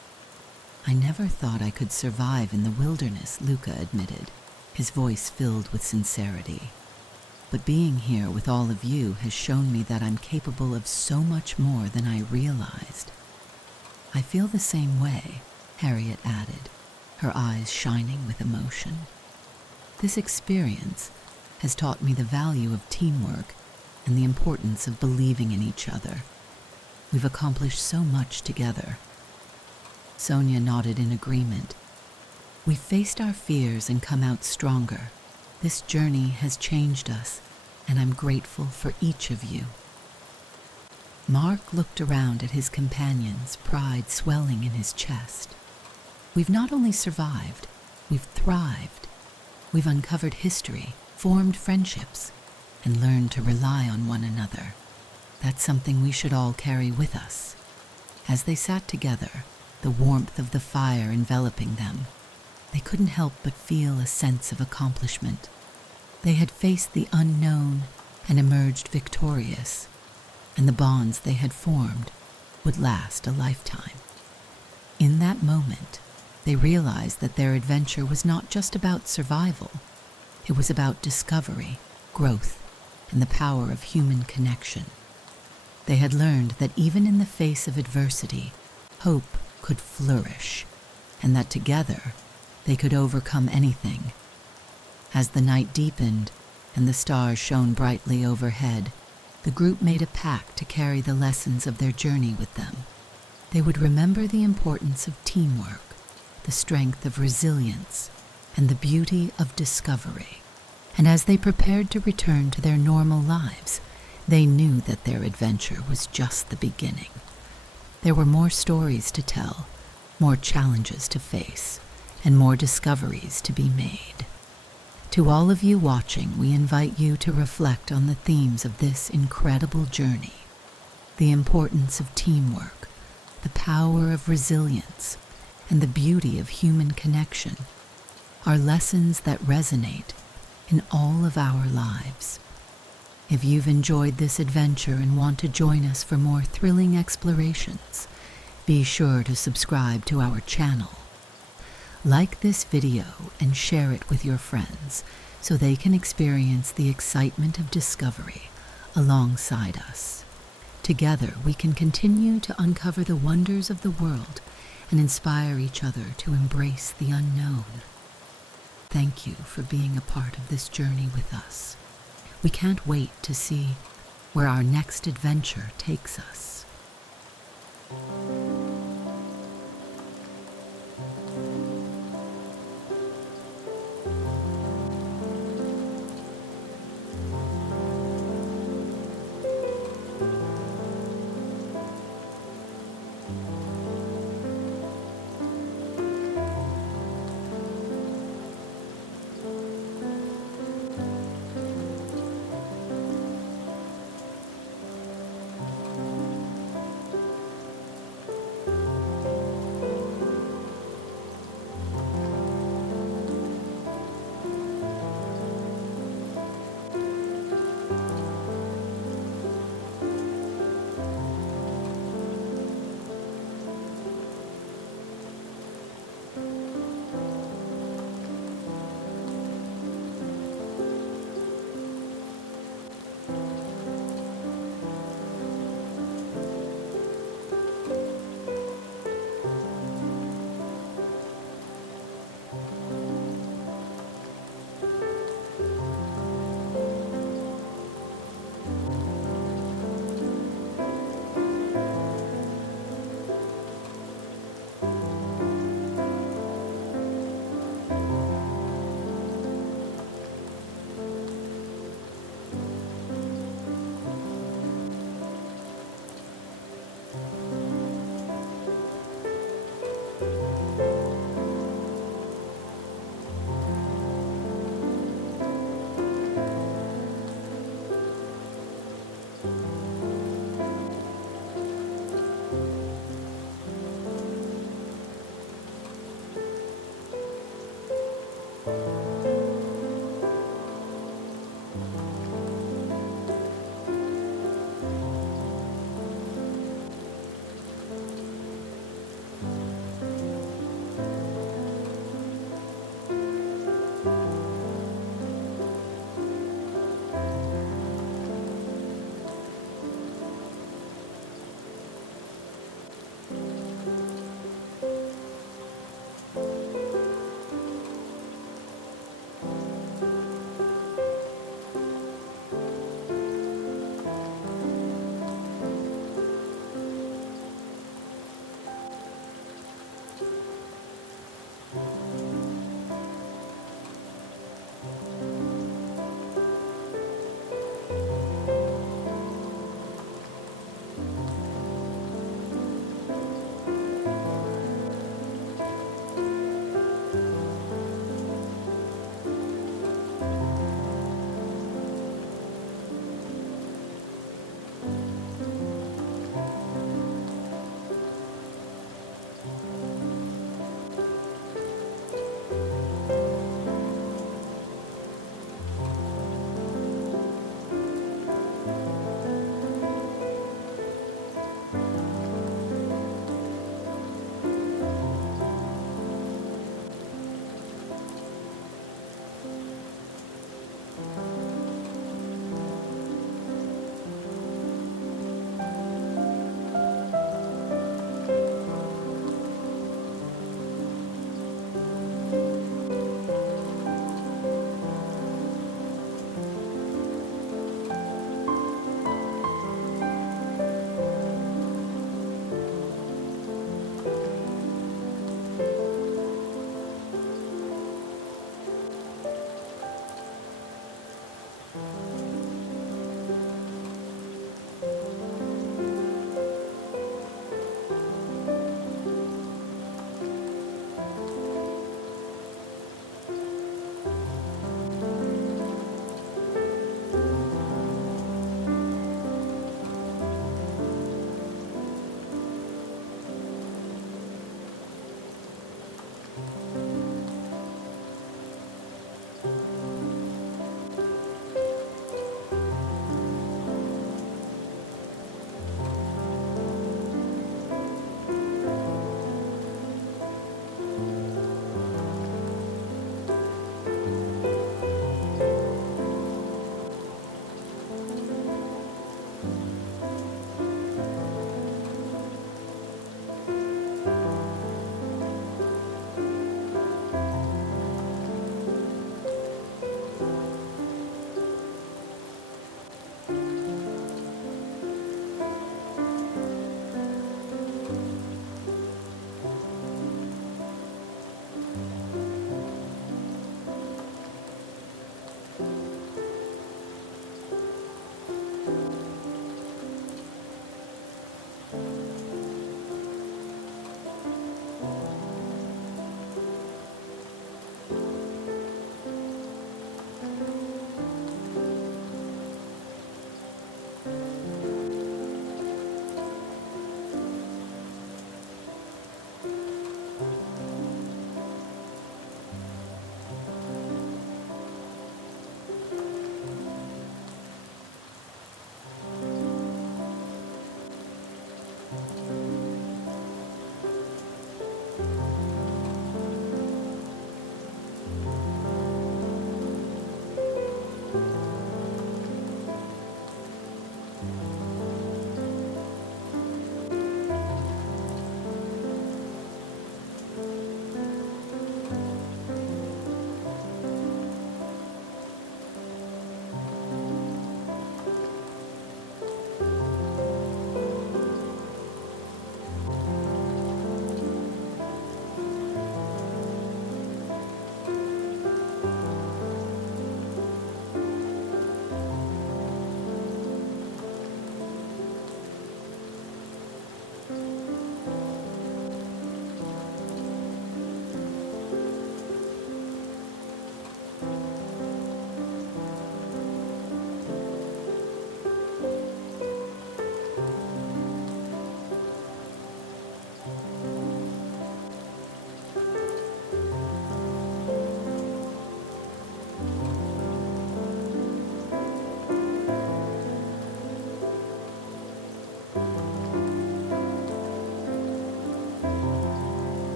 "I never thought I could survive in the wilderness," Luca admitted, his voice filled with sincerity. "But being here with all of you has shown me that I'm capable of so much more than I realized." "I feel the same way," Harriet added, her eyes shining with emotion. "This experience has taught me the value of teamwork and the importance of believing in each other. We've accomplished so much together." Sonia nodded in agreement. "We've faced our fears and come out stronger. This journey has changed us, and I'm grateful for each of you." Mark looked around at his companions, pride swelling in his chest. "We've not only survived, we've thrived. We've uncovered history, formed friendships, and learned to rely on one another. That's something we should all carry with us." As they sat together, the warmth of the fire enveloping them, they couldn't help but feel a sense of accomplishment. They had faced the unknown and emerged victorious, and the bonds they had formed would last a lifetime. In that moment, they realized that their adventure was not just about survival. It was about discovery, growth, and the power of human connection. They had learned that even in the face of adversity, hope could flourish, and that together they could overcome anything. As the night deepened and the stars shone brightly overhead, the group made a pact to carry the lessons of their journey with them. They would remember the importance of teamwork, the strength of resilience, and the beauty of discovery. And as they prepared to return to their normal lives, they knew that their adventure was just the beginning. There were more stories to tell, more challenges to face, and more discoveries to be made. To all of you watching, we invite you to reflect on the themes of this incredible journey: the importance of teamwork, the power of resilience, and the beauty of human connection are lessons that resonate in all of our lives. If you've enjoyed this adventure and want to join us for more thrilling explorations, be sure to subscribe to our channel. Like this video and share it with your friends so they can experience the excitement of discovery alongside us. Together, we can continue to uncover the wonders of the world and inspire each other to embrace the unknown. Thank you for being a part of this journey with us. We can't wait to see where our next adventure takes us.